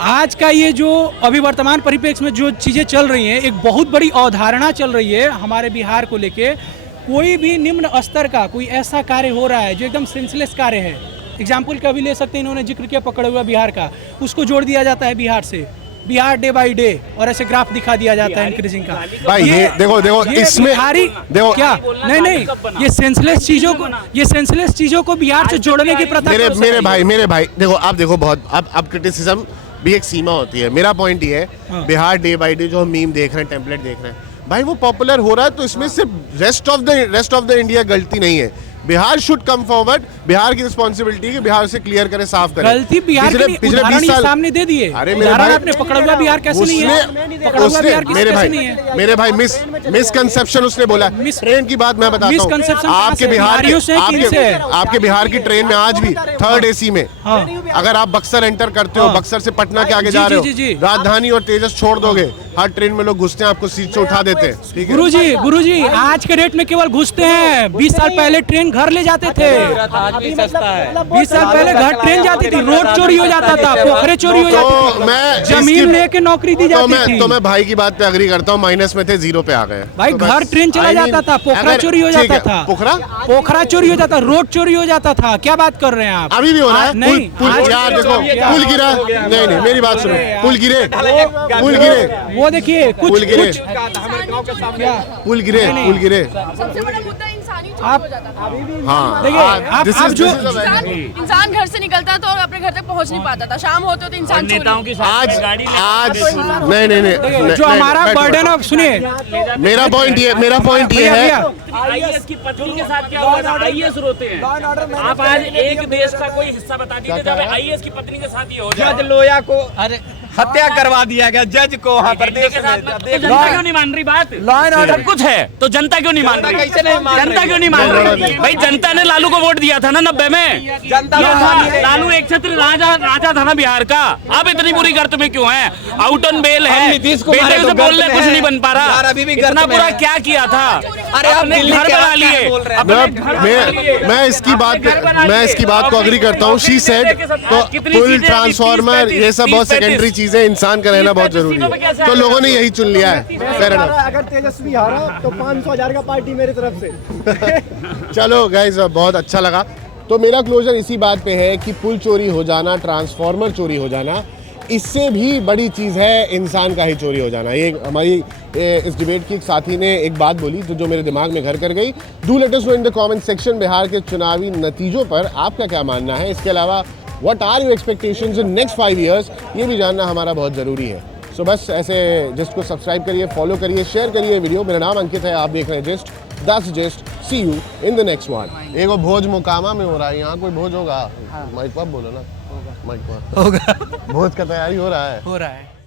आज का ये जो अभी वर्तमान परिप्रेक्ष्य में जो चीज़ें चल रही हैं, एक बहुत बड़ी अवधारणा चल रही है हमारे बिहार को लेके। कोई भी निम्न स्तर का कोई ऐसा कार्य हो रहा है जो एकदम सेंसलेस कार्य है, एग्जाम्पल का भी ले सकते हैं, इन्होंने जिक्र किया पकड़ुआ बिहार का, उसको जोड़ दिया जाता है बिहार से, बिहार डे बाय डे, और ऐसे ग्राफ दिखा दिया जाता है इंक्रीजिंग का। भाई ये देखो इसमें देखो क्या नहीं ये सेंसलेस चीजों को बिहार से जोड़ने की प्रथा। मेरे भाई देखो, आप देखो बहुत अब क्रिटिसिज्म भी एक सीमा होती है। मेरा पॉइंट ये है, बिहार डे बाय डे जो हम मीम देख रहे हैं, टेम्पलेट देख रहे हैं, भाई वो पॉपुलर हो रहा है तो इसमें सिर्फ रेस्ट ऑफ द इंडिया गलती नहीं है। Bihar should come forward. Bihar की रिस्पॉन्सिबिलिटी है बिहार से क्लियर करे, साफ करे। गलती बिहार की पिछले 20 साल सामने दे दिए। अरे मेरे भाई, आपने पकड़ुआ बिहार कैसे नहीं है? मेरे भाई मिसकंसेप्शन उसने बोला। ट्रेन की बात मैं बताता हूँ, आपके बिहार की ट्रेन में आज भी 3rd AC में अगर आप बक्सर एंटर करते हो, बक्सर से पटना के आगे जा रहे हो, राजधानी और तेजस छोड़ दोगे, हर ट्रेन में लोग घुसते हैं, आपको सीट से उठा देते हैं। गुरुजी आज के रेट में केवल घुसते हैं। 20 साल पहले ट्रेन घर ले जाते थे। 20 साल पहले घर ट्रेन जाती थी, रोड चोरी हो जाता था, पोखरे चोरी हो जाते थे, जमीन लेके नौकरी दी जाती थी। तो मैं भाई की बात पे अग्री करता हूँ, माइनस में थे, 0 पे आ गए भाई। घर ट्रेन चला जाता था, पोखरा चोरी हो जाता था, पोखरा चोरी हो जाता, रोड चोरी हो जाता था। क्या बात कर रहे हैं आप? अभी भी हो रहा है। नहीं यार देखो, पुल गिरा, नहीं मेरी बात सुनो, पुल गिरे, वो देखिए कुछ पुल गिरे। सबसे बड़ा मुद्दा इंसानी चोरी हो जाता था। हाँ, देखिए आप जो इंसान घर से निकलता था और अपने घर तक पहुंच नहीं पाता था, शाम होते तो इंसान चोरी। आज नहीं जो हमारा बर्डन ऑफ, सुनिए मेरा पॉइंट ये है, आईएएस की पत्नी के साथ क्या हुआ था? आईएएस रोते हैं। आप आज एक देश का कोई हिस्सा बता दीजिए जब आईएएस की पत्नी के साथ ये हो जाए। जज लोया को हत्या करवा दिया गया, जज को वहाँ प्रदेश में। जनता क्यों नहीं मान रही बात? लॉ एंड ऑर्डर सब कुछ है तो जनता क्यों नहीं मान रही? कैसे नहीं मान रही? जनता क्यों नहीं मान रही? भाई जनता ने लालू को वोट दिया था ना 90 में। जनता लालू एक छत्र राजा था ना बिहार का। अब इतनी बुरी गर्त में क्यों है? आउट ऑन बेल है, बेटे से बोलने कुछ नहीं बन पा रहा। इतना बुरा क्या किया था? अरे अपने घर बना लिए। मैं इसकी बात को अग्री करता हूँ। शी सेड तो पुल, ट्रांसफार्मर, ये सब बहुत सेकेंडरी चीजें, इंसान का रहना बहुत जरूरी है। तो लोगों ने यही चुन लिया है। अगर तेजस्वी हारा तो 500,000 का पार्टी मेरी तरफ से। चलो गाइस, बहुत अच्छा लगा। तो मेरा क्लोजर इसी बात पे है कि पुल चोरी हो जाना, ट्रांसफार्मर चोरी हो जाना, इससे भी बड़ी चीज़ है इंसान का ही चोरी हो जाना। ये हमारी इस डिबेट की एक साथी ने एक बात बोली जो मेरे दिमाग में घर कर गई। Do let us know in the comment section Bihar के चुनावी नतीजों पर आपका क्या मानना है। इसके अलावा what are your expectations in next 5 years, ये भी जानना हमारा बहुत ज़रूरी है। सो बस ऐसे जिस्ट को सब्सक्राइब करिए, फॉलो करिए, शेयर करिए वीडियो। मेरा नाम अंकित है, आप देख रहे हैं gist, that's gist. See you in the next one. एगो भोज मोकामा में हो रहा है, यहाँ कोई भोज होगा? माइक पर बोलो ना, माइक पर होगा। भोज का तैयारी हो रहा है।